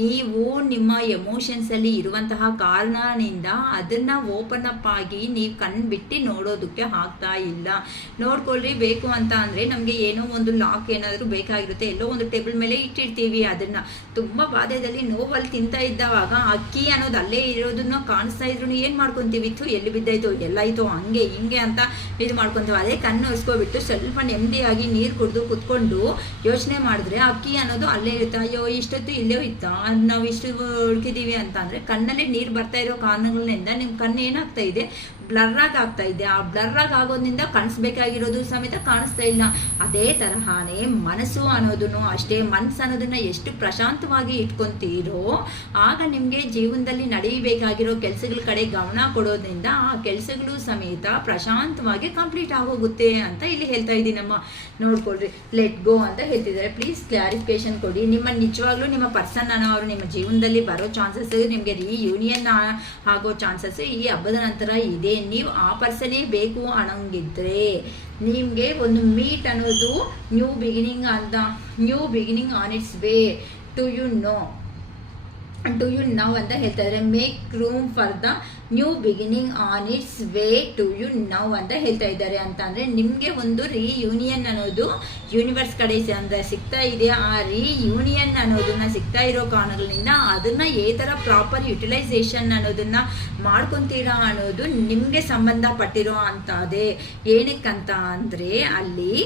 ನೀವು ನಿಮ್ಮ ಎಮೋಷನ್ಸಲ್ಲಿ ಇರುವಂತಹ ಕಾರಣದಿಂದ ಅದನ್ನು ಓಪನ್ ಅಪ್ ಆಗಿ ನೀವು ಕಣ್ಬಿಟ್ಟು ನೋಡೋದಕ್ಕೆ ಆಗ್ತಾ ಇಲ್ಲ. ನೋಡ್ಕೊಳ್ರಿ, ಬೇಕು ಅಂತ ಅಂದರೆ ನಮಗೆ ಏನೋ ಒಂದು ಲಾಕ್ ಏನಾದರೂ ಬೇಕಾಗಿರುತ್ತೆ, ಎಲ್ಲೋ ಒಂದು ಟೇಬಲ್ ಮೇಲೆ ಇಟ್ಟಿರ್ತೀವಿ. ಅದನ್ನು ತುಂಬ ಬಾಧೆಯಲ್ಲಿ ನೋವಲ್ಲಿ ತಿಂತಾ ಇದ್ದಾವಾಗ ಅಕ್ಕಿ ಅನ್ನೋದು ಅಲ್ಲೇ ಇರೋದನ್ನ ಕಾಣಿಸ್ತಾ ಇದ್ರು ಏನು ಮಾಡ್ಕೊತೀವಿ, ಎಲ್ಲಿ ಬಿದ್ದಾಯ್ತು ಎಲ್ಲಾಯ್ತು ಹಂಗೆ ಹಿಂಗೆ ಅಂತ ಇದು ಮಾಡ್ಕೊತೀವಿ. ಅದೇ ಕಣ್ಣು ಒರೆಸ್ಕೊಬಿಟ್ಟು ಸ್ವಲ್ಪ ನೆಮ್ಮದಿಯಾಗಿ ನೀರು ಕುಡಿದು ಕುತ್ಕೊಂಡು ಯೋಚನೆ ಮಾಡಿದ್ರೆ ಅಕ್ಕಿ ಅನ್ನೋದು ಅಲ್ಲೇ ಇರುತ್ತೆ. ಅಯ್ಯೋ ಇಷ್ಟೊತ್ತು ಇಲ್ಲೇ ಇತ್ತಾ, ನಾವು ಇಷ್ಟು ಹುಡುಕಿದೀವಿ ಅಂತ ಅಂದರೆ ಕಣ್ಣಲ್ಲಿ ನೀರು ಬರ್ತಾ ಇರೋ ಕಾರಣಗಳಿಂದ ನಿಮ್ಮ ಕಣ್ಣು ಏನಾಗ್ತಾ ಇದೆ, ಬ್ಲರ್ರಾಗಿ ಆಗ್ತಾ ಇದೆ. ಆ ಬ್ಲರ್ರಾಗಿ ಆಗೋದ್ರಿಂದ ಕಾಣಿಸ್ಬೇಕಾಗಿರೋದು ಸಮೇತ ಕಾಣಿಸ್ತಾ ಇಲ್ಲ. ಅದೇ ತರಹಾನೇ ಮನಸ್ಸು ಅನ್ನೋದನ್ನು ಅಷ್ಟೇ. ಮನಸ್ಸು ಅನ್ನೋದನ್ನ ಎಷ್ಟು ಪ್ರಶಾಂತವಾಗಿ ಇಟ್ಕೊಂತೀರೋ ಆಗ ನಿಮಗೆ ಜೀವನದಲ್ಲಿ ನಡೆಯಬೇಕಾಗಿರೋ ಕೆಲಸಗಳ ಕಡೆ ಗಮನ ಕೊಡೋದ್ರಿಂದ ಆ ಕೆಲಸಗಳು ಸಮೇತ ಪ್ರಶಾಂತವಾಗಿ ಕಂಪ್ಲೀಟ್ ಆಗೋಗುತ್ತೆ ಅಂತ ಇಲ್ಲಿ ಹೇಳ್ತಾ ಇದ್ದೀನಮ್ಮ. ನೋಡ್ಕೊಳ್ರಿ, ಲೆಟ್ ಗೋ ಅಂತ ಹೇಳ್ತಿದ್ದಾರೆ. ಪ್ಲೀಸ್ ಕ್ಲಾರಿಫಿಕೇಶನ್ ಕೊಡಿ. ನಿಮ್ಮ ನಿಜವಾಗ್ಲೂ ನಿಮ್ಮ ಪರ್ಸನ್ ಅನ್ನೋರು ನಿಮ್ಮ ಜೀವನದಲ್ಲಿ ಬರೋ ಚಾನ್ಸಸ್, ನಿಮಗೆ ರಿಯೂನಿಯನ್ ಆಗೋ ಚಾನ್ಸಸ್ ಈ ಹಬ್ಬದ ನಂತರ ಇದೆ. ನೀವು ಆ ಪರ್ಸನೇ ಬೇಕು ಅನ್ನೋಂಗಿದ್ರೆ ನಿಮಗೆ ಒಂದು ಮೀಟ್ ಅನ್ನೋದು new beginning on its way to you now ಅಂತ ಹೇಳ್ತಾ ಇದ್ದಾರೆ. Make room for the new beginning on its way to you now ಅಂತ ಹೇಳ್ತಾ ಇದ್ದಾರೆ. ಅಂತ ಅಂದರೆ ನಿಮಗೆ ಒಂದು ರಿಯೂನಿಯನ್ ಅನ್ನೋದು ಯೂನಿವರ್ಸ್ ಕಡೆ ಸಿಗ್ತಾ ಇದೆ. ಆ ರಿಯೂನಿಯನ್ ಅನ್ನೋದನ್ನ ಸಿಗ್ತಾ ಇರೋ ಕಾರಣಗಳಿಂದ ಅದನ್ನ ಈ ಥರ ಪ್ರಾಪರ್ ಯುಟಿಲೈಸೇಷನ್ ಅನ್ನೋದನ್ನ ಮಾಡ್ಕೊತೀರಾ ಅನ್ನೋದು ನಿಮಗೆ ಸಂಬಂಧಪಟ್ಟಿರೋ ಅಂಥದ್ದೇ. ಏನಕ್ಕಂತ ಅಂದರೆ ಅಲ್ಲಿ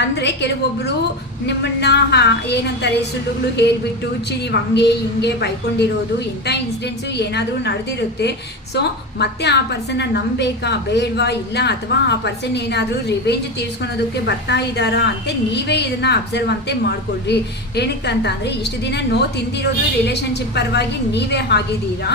ಅಂದರೆ ಕೆಲವೊಬ್ಬರು ನಿಮ್ಮನ್ನ ಏನಂತಾರೆ ಸುಳ್ಳುಗಳು ಹೇಳಿಬಿಟ್ಟು ನೀವು ಹಂಗೆ ಹಿಂಗೆ ಬೈಕೊಂಡಿರೋದು ಇಂಥ ಇನ್ಸಿಡೆಂಟ್ಸು ಏನಾದರೂ ನಡೆದಿರುತ್ತೆ. ಸೊ ಮತ್ತೆ ಆ ಪರ್ಸನ್ನ ನಂಬೇಕಾ ಬೇಡವಾ ಇಲ್ಲ, ಅಥವಾ ಆ ಪರ್ಸನ್ ಏನಾದರೂ ರಿವೆಂಜ್ ತೀರ್ಸ್ಕೊಳೋದಕ್ಕೆ ಬರ್ತಾ ಇದ್ದಾರಾ ಅಂತ ನೀವೇ ಇದನ್ನು ಅಬ್ಸರ್ವ್ ಅಂತೆ ಮಾಡ್ಕೊಳ್ರಿ. ಏನಕ್ಕಂತ ಅಂದರೆ ಇಷ್ಟು ದಿನ ತಿಂದಿರೋದು ರಿಲೇಷನ್ಶಿಪ್ ಪರವಾಗಿ ನೀವೇ ಆಗಿದ್ದೀರಾ.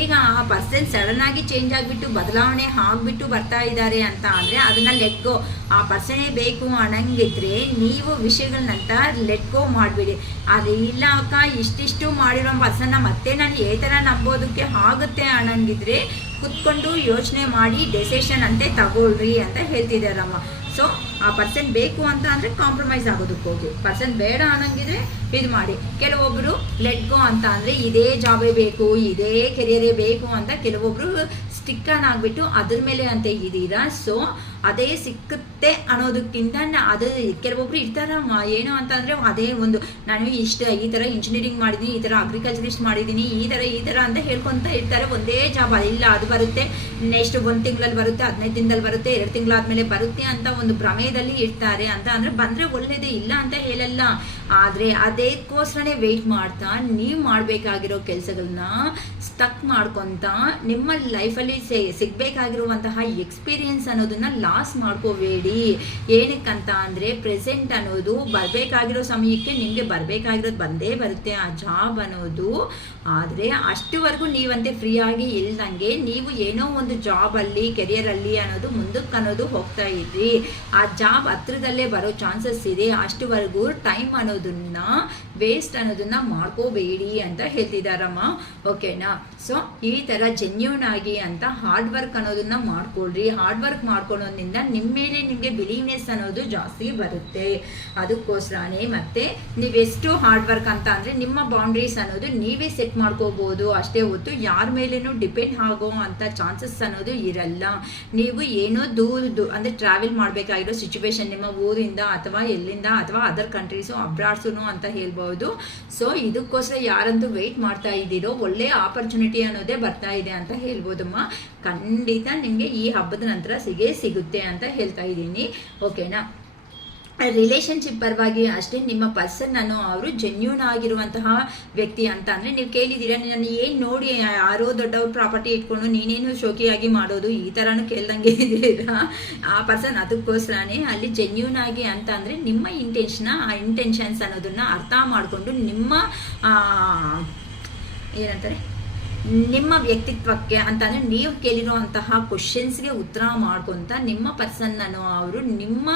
ಈಗ ಆ ಪರ್ಸನ್ ಸಡನ್ ಆಗಿ ಚೇಂಜ್ ಆಗಿಬಿಟ್ಟು ಬದಲಾವಣೆ ಆಗಿಬಿಟ್ಟು ಬರ್ತಾ ಇದ್ದಾರೆ ಅಂತ ಅಂದರೆ ಅದನ್ನು ಲೆಟ್ ಗೋ. ಆ ಪರ್ಸನೇ ಬೇಕು ಅನ್ನಂಗಿದ್ರೆ ನೀವು ವಿಷಯಗಳನ್ನಂತ ಲೆಟ್ ಗೋ ಮಾಡಿಬಿಡಿ. ಆದರೆ ಇಲ್ಲ ಅಕ್ಕ ಇಷ್ಟಿಷ್ಟು ಮಾಡಿರೋ ಪರ್ಸನ್ನ ಮತ್ತೆ ನಾನು ಈ ಥರ ನಂಬೋದಕ್ಕೆ ಆಗುತ್ತೆ ಅನ್ನಂಗಿದ್ರೆ ಕುತ್ಕೊಂಡು ಯೋಚನೆ ಮಾಡಿ ಡೆಸಿಷನ್ ಅಂತೆ ತಗೊಳ್ರಿ ಅಂತ ಹೇಳ್ತಿದ್ದಾರಮ್ಮ. ಸೊ ಆ ಪರ್ಸನ್ ಬೇಕು ಅಂತ ಅಂದರೆ ಕಾಂಪ್ರಮೈಸ್ ಆಗೋದಕ್ಕೆ ಹೋಗಿ, ಪರ್ಸನ್ ಬೇಡ ಅನ್ನಂಗಿದ್ರೆ ಇದು ಮಾಡಿ. ಕೆಲವೊಬ್ಬರು ಲೆಟ್ ಗೋ ಅಂತ ಅಂದರೆ ಇದೇ ಜಾಬೇ ಬೇಕು, ಇದೇ ಕೆರಿಯರೇ ಬೇಕು ಅಂತ ಕೆಲವೊಬ್ಬರು ಸ್ಟಿಕ್ ಆನ್ ಆಗಿಬಿಟ್ಟು ಅದ್ರ ಮೇಲೆ ಅಂತ ಇದ್ದೀರಾ. ಸೊ ಅದೇ ಸಿಕ್ಕುತ್ತೆ ಅನ್ನೋದಕ್ಕಿಂತ ಅದು ಕೆಲವೊಬ್ರು ಇರ್ತಾರಮ್ಮ. ಏನು ಅಂತ ಅಂದರೆ ಅದೇ ಒಂದು ನಾನು ಈ ಥರ ಇಂಜಿನಿಯರಿಂಗ್ ಮಾಡಿದ್ದೀನಿ, ಈ ಥರ ಅಗ್ರಿಕಲ್ಚರಿಸ್ಟ್ ಮಾಡಿದ್ದೀನಿ, ಈ ಥರ ಅಂತ ಹೇಳ್ಕೊತ ಇರ್ತಾರೆ. ಒಂದೇ ಜಾಬ್ ಇಲ್ಲ, ಅದು ಬರುತ್ತೆ ನೆಕ್ಸ್ಟ್ 1 ತಿಂಗಳಲ್ಲಿ ಬರುತ್ತೆ, 15 ದಿನದಲ್ಲಿ ಬರುತ್ತೆ, 2 ತಿಂಗಳಾದ್ಮೇಲೆ ಬರುತ್ತೆ ಅಂತ ಒಂದು ಭ್ರಮೆಯಲ್ಲಿ ಇರ್ತಾರೆ. ಅಂತ ಅಂದರೆ ಬಂದರೆ ಒಳ್ಳೇದೇ, ಇಲ್ಲ ಅಂತ ಹೇಳಲ್ಲ. ಆದರೆ ಅದಕ್ಕೋಸ್ಕರನೇ ವೆಯ್ಟ್ ಮಾಡ್ತಾ ನೀವು ಮಾಡಬೇಕಾಗಿರೋ ಕೆಲಸಗಳನ್ನ ಸ್ಟಕ್ ಮಾಡ್ಕೊತ ನಿಮ್ಮ ಲೈಫಲ್ಲಿ ಸಿಗಬೇಕಾಗಿರುವಂತಹ ಎಕ್ಸ್ಪೀರಿಯನ್ಸ್ ಅನ್ನೋದನ್ನ ಲಾಸ್ ಮಾಡ್ಕೋಬೇಡಿ. ಏನಕ್ಕಂತ ಅಂದರೆ ಪ್ರೆಸೆಂಟ್ ಅನ್ನೋದು ಬರಬೇಕಾಗಿರೋ ಸಮಯಕ್ಕೆ ನಿಮಗೆ ಬರಬೇಕಾಗಿರೋದು ಬಂದೇ ಬರುತ್ತೆ ಆ ಜಾಬ್ ಅನ್ನೋದು. ಆದರೆ ಅಷ್ಟುವರೆಗೂ ನೀವಂತೆ ಫ್ರೀಯಾಗಿ ಇಲ್ದಂಗೆ ನೀವು ಏನೋ ಒಂದು ಜಾಬಲ್ಲಿ ಕೆರಿಯರಲ್ಲಿ ಅನ್ನೋದು ಮುಂದಕ್ಕೆ ಅನ್ನೋದು ಹೋಗ್ತಾ ಇದ್ರಿ. ಆ ಜಾಬ್ ಹತ್ರದಲ್ಲೇ ಬರೋ ಚಾನ್ಸಸ್ ಇದೆ. ಅಷ್ಟುವರೆಗೂ ಟೈಮ್ ಅನ್ನೋದನ್ನ ವೇಸ್ಟ್ ಅನ್ನೋದನ್ನ ಮಾಡ್ಕೋಬೇಡಿ ಅಂತ ಹೇಳ್ತಿದ್ದಾರಮ್ಮ. ಓಕೆನಾ? ಸೊ ಈ ಥರ ಜೆನ್ಯೂನ್ ಆಗಿ ಅಂತ ಹಾರ್ಡ್ ವರ್ಕ್ ಅನ್ನೋದನ್ನ ಮಾಡ್ಕೊಳ್ರಿ. ಹಾರ್ಡ್ ವರ್ಕ್ ಮಾಡ್ಕೊಳ್ಳೋದ್ರಿಂದ ನಿಮ್ಮ ಮೇಲೆ ನಿಮಗೆ ಬಿಲೀವ್ನೆಸ್ ಅನ್ನೋದು ಜಾಸ್ತಿ ಬರುತ್ತೆ. ಅದಕ್ಕೋಸ್ಕರನೇ ಮತ್ತೆ ನೀವೆಷ್ಟು ಹಾರ್ಡ್ ವರ್ಕ್ ಅಂತ ಅಂದರೆ ನಿಮ್ಮ ಬೌಂಡ್ರೀಸ್ ಅನ್ನೋದು ನೀವೇ ಸೆಟ್ ಮಾಡ್ಕೋಬಹುದು ಅಷ್ಟೇ ಹೊತ್ತು ಯಾರ ಮೇಲೇನೂ ಡಿಪೆಂಡ್ ಆಗೋ ಅಂತ ಚಾನ್ಸಸ್ ಅನ್ನೋದು ಇರಲ್ಲ. ನೀವು ಏನೋ ದೂರ ಅಂದರೆ ಟ್ರಾವೆಲ್ ಮಾಡಬೇಕಾಗಿರೋ ಸಿಚುವೇಶನ್ ನಿಮ್ಮ ಊರಿಂದ ಅಥವಾ ಎಲ್ಲಿಂದ ಅಥವಾ ಅದರ್ ಕಂಟ್ರೀಸು ಅಬ್ರಾಡ್ಸು ಅಂತ ಹೇಳ್ಬೋದು. ಸೊ ಇದಕ್ಕೋಸ್ಕರ ಯಾರಂತೂ ವೆಯ್ಟ್ ಮಾಡ್ತಾ ಇದ್ದೀರೋ ಒಳ್ಳೆ ಆಪರ್ಚುನಿಟಿ ಅನ್ನೋದೇ ಬರ್ತಾ ಇದೆ ಅಂತ ಹೇಳ್ಬೋದಮ್ಮ. ಖಂಡಿತ ನಿಮಗೆ ಈ ಹಬ್ಬದ ನಂತರ ಸಿಗುತ್ತೆ ಅಂತ ಹೇಳ್ತಾ ಇದ್ದೀನಿ. ಓಕೆನಾ? ರಿಲೇಷನ್ಶಿಪ್ ಪರವಾಗಿ ಅಷ್ಟೇ ನಿಮ್ಮ ಪರ್ಸನ್ ಅನ್ನೋ ಅವರು ಜೆನ್ಯೂನ್ ಆಗಿರುವಂತಹ ವ್ಯಕ್ತಿ ಅಂತ ಅಂದರೆ ನೀವು ಕೇಳಿದ್ದೀರಾ ನಾನು ಏನು ನೋಡಿ ಯಾರೋ ದೊಡ್ಡವ್ರ ಪ್ರಾಪರ್ಟಿ ಇಟ್ಕೊಂಡು ನೀನೇನು ಶೋಕಿಯಾಗಿ ಮಾಡೋದು ಈ ಥರನೂ ಕೇಳ್ದಂಗೆ ಇದ್ದೀರಾ. ಆ ಪರ್ಸನ್ ಅದಕ್ಕೋಸ್ಕರನೇ ಅಲ್ಲಿ ಜೆನ್ಯೂನ್ ಆಗಿ ಅಂತ ಅಂದರೆ ನಿಮ್ಮ ಇಂಟೆನ್ಷನ್ಸ್ ಅನ್ನೋದನ್ನು ಅರ್ಥ ಮಾಡಿಕೊಂಡು ನಿಮ್ಮ ಏನಂತಾರೆ ನಿಮ್ಮ ವ್ಯಕ್ತಿತ್ವಕ್ಕೆ ಅಂತಂದರೆ ನೀವು ಕೇಳಿರುವಂತಹ ಕ್ವಶನ್ಸ್ಗೆ ಉತ್ತರ ಮಾಡ್ಕೊತ ನಿಮ್ಮ ಪರ್ಸನ್ನನ್ನು ಅವರು ನಿಮ್ಮ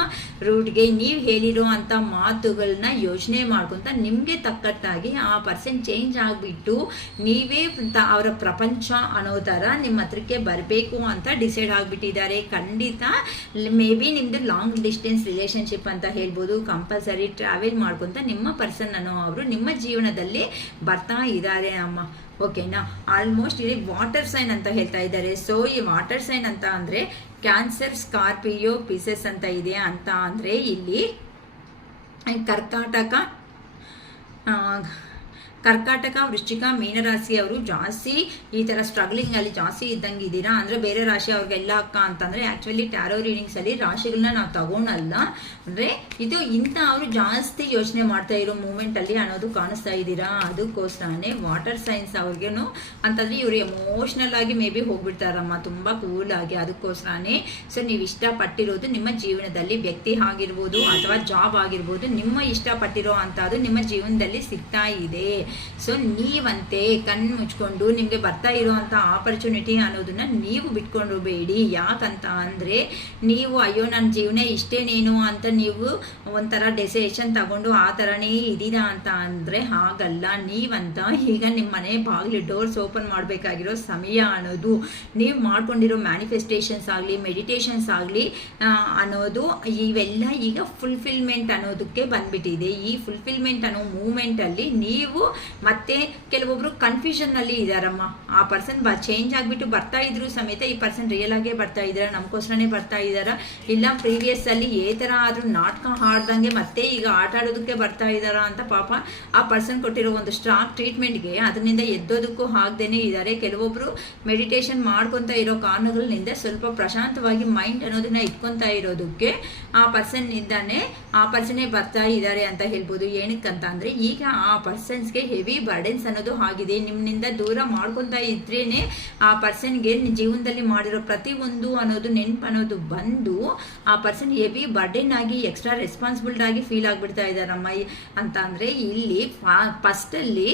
ರೂಟ್ಗೆ ನೀವು ಹೇಳಿರುವಂಥ ಮಾತುಗಳನ್ನ ಯೋಚನೆ ಮಾಡ್ಕೊತ ನಿಮಗೆ ತಕ್ಕಟ್ಟಾಗಿ ಆ ಪರ್ಸನ್ ಚೇಂಜ್ ಆಗಿಬಿಟ್ಟು ನೀವೇ ಅವರ ಪ್ರಪಂಚ ಅನ್ನೋ ಥರ ನಿಮ್ಮ ಹತ್ರಕ್ಕೆ ಬರಬೇಕು ಅಂತ ಡಿಸೈಡ್ ಆಗಿಬಿಟ್ಟಿದ್ದಾರೆ. ಖಂಡಿತ ಮೇ ಬಿ ನಿಮ್ಮದು ಲಾಂಗ್ ಡಿಸ್ಟೆನ್ಸ್ ರಿಲೇಷನ್ಶಿಪ್ ಅಂತ ಹೇಳ್ಬೋದು. ಕಂಪಲ್ಸರಿ ಟ್ರಾವೆಲ್ ಮಾಡ್ಕೊತ ನಿಮ್ಮ ಪರ್ಸನ್ ಅನ್ನೋ ಅವರು ನಿಮ್ಮ ಜೀವನದಲ್ಲಿ ಬರ್ತಾ ಇದ್ದಾರೆ ಅಮ್ಮ. ಓಕೆನಾ, ಆಲ್ಮೋಸ್ಟ್ ಇಲ್ಲಿ ವಾಟರ್ ಸೈನ್ ಅಂತ ಹೇಳ್ತಾ ಇದ್ದಾರೆ. ಸೊ ಈ ವಾಟರ್ ಸೈನ್ ಅಂತ ಅಂದರೆ ಕ್ಯಾನ್ಸರ್, ಸ್ಕಾರ್ಪಿಯೋ, ಪಿಸಸ್ ಅಂತ ಇದೆ. ಅಂತ ಅಂದರೆ ಇಲ್ಲಿ ಕರ್ಕಾಟಕ, ವೃಶ್ಚಿಕ, ಮೀನರಾಶಿಯವರು ಜಾಸ್ತಿ ಈ ಥರ ಸ್ಟ್ರಗ್ಲಿಂಗಲ್ಲಿ ಜಾಸ್ತಿ ಇದ್ದಂಗೆ ಇದ್ದೀರಾ. ಅಂದರೆ ಬೇರೆ ರಾಶಿ ಅವ್ರಿಗೆಲ್ಲ ಅಕ್ಕ ಅಂತಂದರೆ ಆ್ಯಕ್ಚುಲಿ ಟ್ಯಾರೋ ರೀಡಿಂಗ್ಸಲ್ಲಿ ರಾಶಿಗಳನ್ನ ನಾವು ತಗೊಳಲ್ಲ. ಅಂದರೆ ಇದು ಇಂಥ ಅವರು ಜಾಸ್ತಿ ಯೋಚನೆ ಮಾಡ್ತಾ ಇರೋ ಮೂಮೆಂಟಲ್ಲಿ ಅನ್ನೋದು ಕಾಣಿಸ್ತಾ ಇದ್ದೀರಾ. ಅದಕ್ಕೋಸ್ಕರನೇ ವಾಟರ್ ಸೈನ್ಸ್ ಅವ್ರಿಗೇನು ಅಂತಂದರೆ ಇವರು ಎಮೋಷ್ನಲ್ ಆಗಿ ಮೇ ಬಿ ಹೋಗ್ಬಿಡ್ತಾರಮ್ಮ, ತುಂಬ ಕೂಲಾಗಿ. ಅದಕ್ಕೋಸ್ಕರನೇ ಸೊ ನೀವು ಇಷ್ಟಪಟ್ಟಿರೋದು ನಿಮ್ಮ ಜೀವನದಲ್ಲಿ ವ್ಯಕ್ತಿ ಆಗಿರ್ಬೋದು ಅಥವಾ ಜಾಬ್ ಆಗಿರ್ಬೋದು, ನಿಮ್ಮ ಇಷ್ಟಪಟ್ಟಿರೋ ಅಂಥದ್ದು ನಿಮ್ಮ ಜೀವನದಲ್ಲಿ ಸಿಗ್ತಾ ಇದೆ. ಸೊ ನೀವಂತೆ ಕಣ್ಣು ಮುಚ್ಕೊಂಡು ನಿಮಗೆ ಬರ್ತಾ ಇರುವಂಥ ಆಪರ್ಚುನಿಟಿ ಅನ್ನೋದನ್ನ ನೀವು ಬಿಟ್ಕೊಂಡು ಬೇಡಿ. ಯಾಕಂತ ಅಂದರೆ ನೀವು ಅಯ್ಯೋ ನನ್ನ ಜೀವನ ಇಷ್ಟೇನೇನು ಅಂತ ನೀವು ಒಂಥರ ಡೆಸಿಷನ್ ತಗೊಂಡು ಆ ಥರನೇ ಇದ್ದೀರಾ ಅಂತ ಅಂದರೆ ಹಾಗಲ್ಲ. ನೀವಂತ ಈಗ ನಿಮ್ಮ ಮನೆ ಬಾಗಿಲು ಡೋರ್ಸ್ ಓಪನ್ ಮಾಡಬೇಕಾಗಿರೋ ಸಮಯ ಅನ್ನೋದು, ನೀವು ಮಾಡ್ಕೊಂಡಿರೋ ಮ್ಯಾನಿಫೆಸ್ಟೇಷನ್ಸ್ ಆಗಲಿ ಮೆಡಿಟೇಷನ್ಸ್ ಆಗಲಿ ಅನ್ನೋದು ಇವೆಲ್ಲ ಈಗ ಫುಲ್ಫಿಲ್ಮೆಂಟ್ ಅನ್ನೋದಕ್ಕೆ ಬಂದ್ಬಿಟ್ಟಿದೆ. ಈ ಫುಲ್ಫಿಲ್ಮೆಂಟ್ ಅನ್ನೋ ಮೂಮೆಂಟಲ್ಲಿ ನೀವು ಮತ್ತೆ ಕೆಲವೊಬ್ರು ಕನ್ಫ್ಯೂಷನ್ ನಲ್ಲಿ ಇದಾರಮ್ಮ. ಆ ಪರ್ಸನ್ ಚೇಂಜ್ ಆಗಿಬಿಟ್ಟು ಬರ್ತಾ ಇದ್ರು ಸಮೇತ ಈ ಪರ್ಸನ್ ರಿಯಲ್ ಆಗೇ ಬರ್ತಾ ಇದಾರ, ನಮಗೋಸ್ಕರನೇ ಬರ್ತಾ ಇದಾರ, ಇಲ್ಲ ಪ್ರೀವಿಯಸ್ ಅಲ್ಲಿ ಏ ತರ ಆದ್ರೂ ನಾಟಕ ಹಾಡ್ದಂಗೆ ಮತ್ತೆ ಈಗ ಆಟ ಆಡೋದಕ್ಕೆ ಬರ್ತಾ ಇದಾರ ಅಂತ ಪಾಪ ಆ ಪರ್ಸನ್ ಕೊಟ್ಟಿರೋ ಒಂದು ಸ್ಟ್ರಾಂಗ್ ಟ್ರೀಟ್ಮೆಂಟ್ಗೆ ಅದರಿಂದ ಎದ್ದೋದಕ್ಕೂ ಆಗದೇನೆ ಇದ್ದಾರೆ. ಕೆಲವೊಬ್ರು ಮೆಡಿಟೇಷನ್ ಮಾಡ್ಕೊಂತ ಇರೋ ಕಾರಣಗಳಿಂದ ಸ್ವಲ್ಪ ಪ್ರಶಾಂತವಾಗಿ ಮೈಂಡ್ ಅನ್ನೋದನ್ನ ಇಟ್ಕೊಂತ ಇರೋದಕ್ಕೆ ಆ ಪರ್ಸನ್ ಇದ್ದಾನೆ, ಆ ಪರ್ಸನ್ನೇ ಬರ್ತಾ ಇದ್ದಾರೆ ಅಂತ ಹೇಳ್ಬೋದು. ಏನಕ್ಕಂತ ಅಂದ್ರೆ ಈಗ ಆ ಪರ್ಸನ್ಸ್ಗೆ ಹೆವಿ ಬರ್ಡೆನ್ಸ್ ಅನ್ನೋದು ಆಗಿದೆ. ನಿಮ್ಮಿಂದ ದೂರ ಮಾಡ್ಕೊತಾ ಇದ್ರೇನೆ ಆ ಪರ್ಸನ್ಗೆ ಜೀವನದಲ್ಲಿ ಮಾಡಿರೋ ಪ್ರತಿಯೊಂದು ಅನ್ನೋದು ನೆನಪು ಅನ್ನೋದು ಬಂದು ಆ ಪರ್ಸನ್ ಹೆವಿ ಬರ್ಡನ್ ಆಗಿ ಎಕ್ಸ್ಟ್ರಾ ರೆಸ್ಪಾನ್ಸಿಬಿಲಿಟಿ ಆಗಿ ಫೀಲ್ ಆಗ್ಬಿಡ್ತಾ ಇದ್ದಾರಮ್ಮ. ಅಂತ ಅಂದ್ರೆ ಇಲ್ಲಿ ಫಸ್ಟ್ ಅಲ್ಲಿ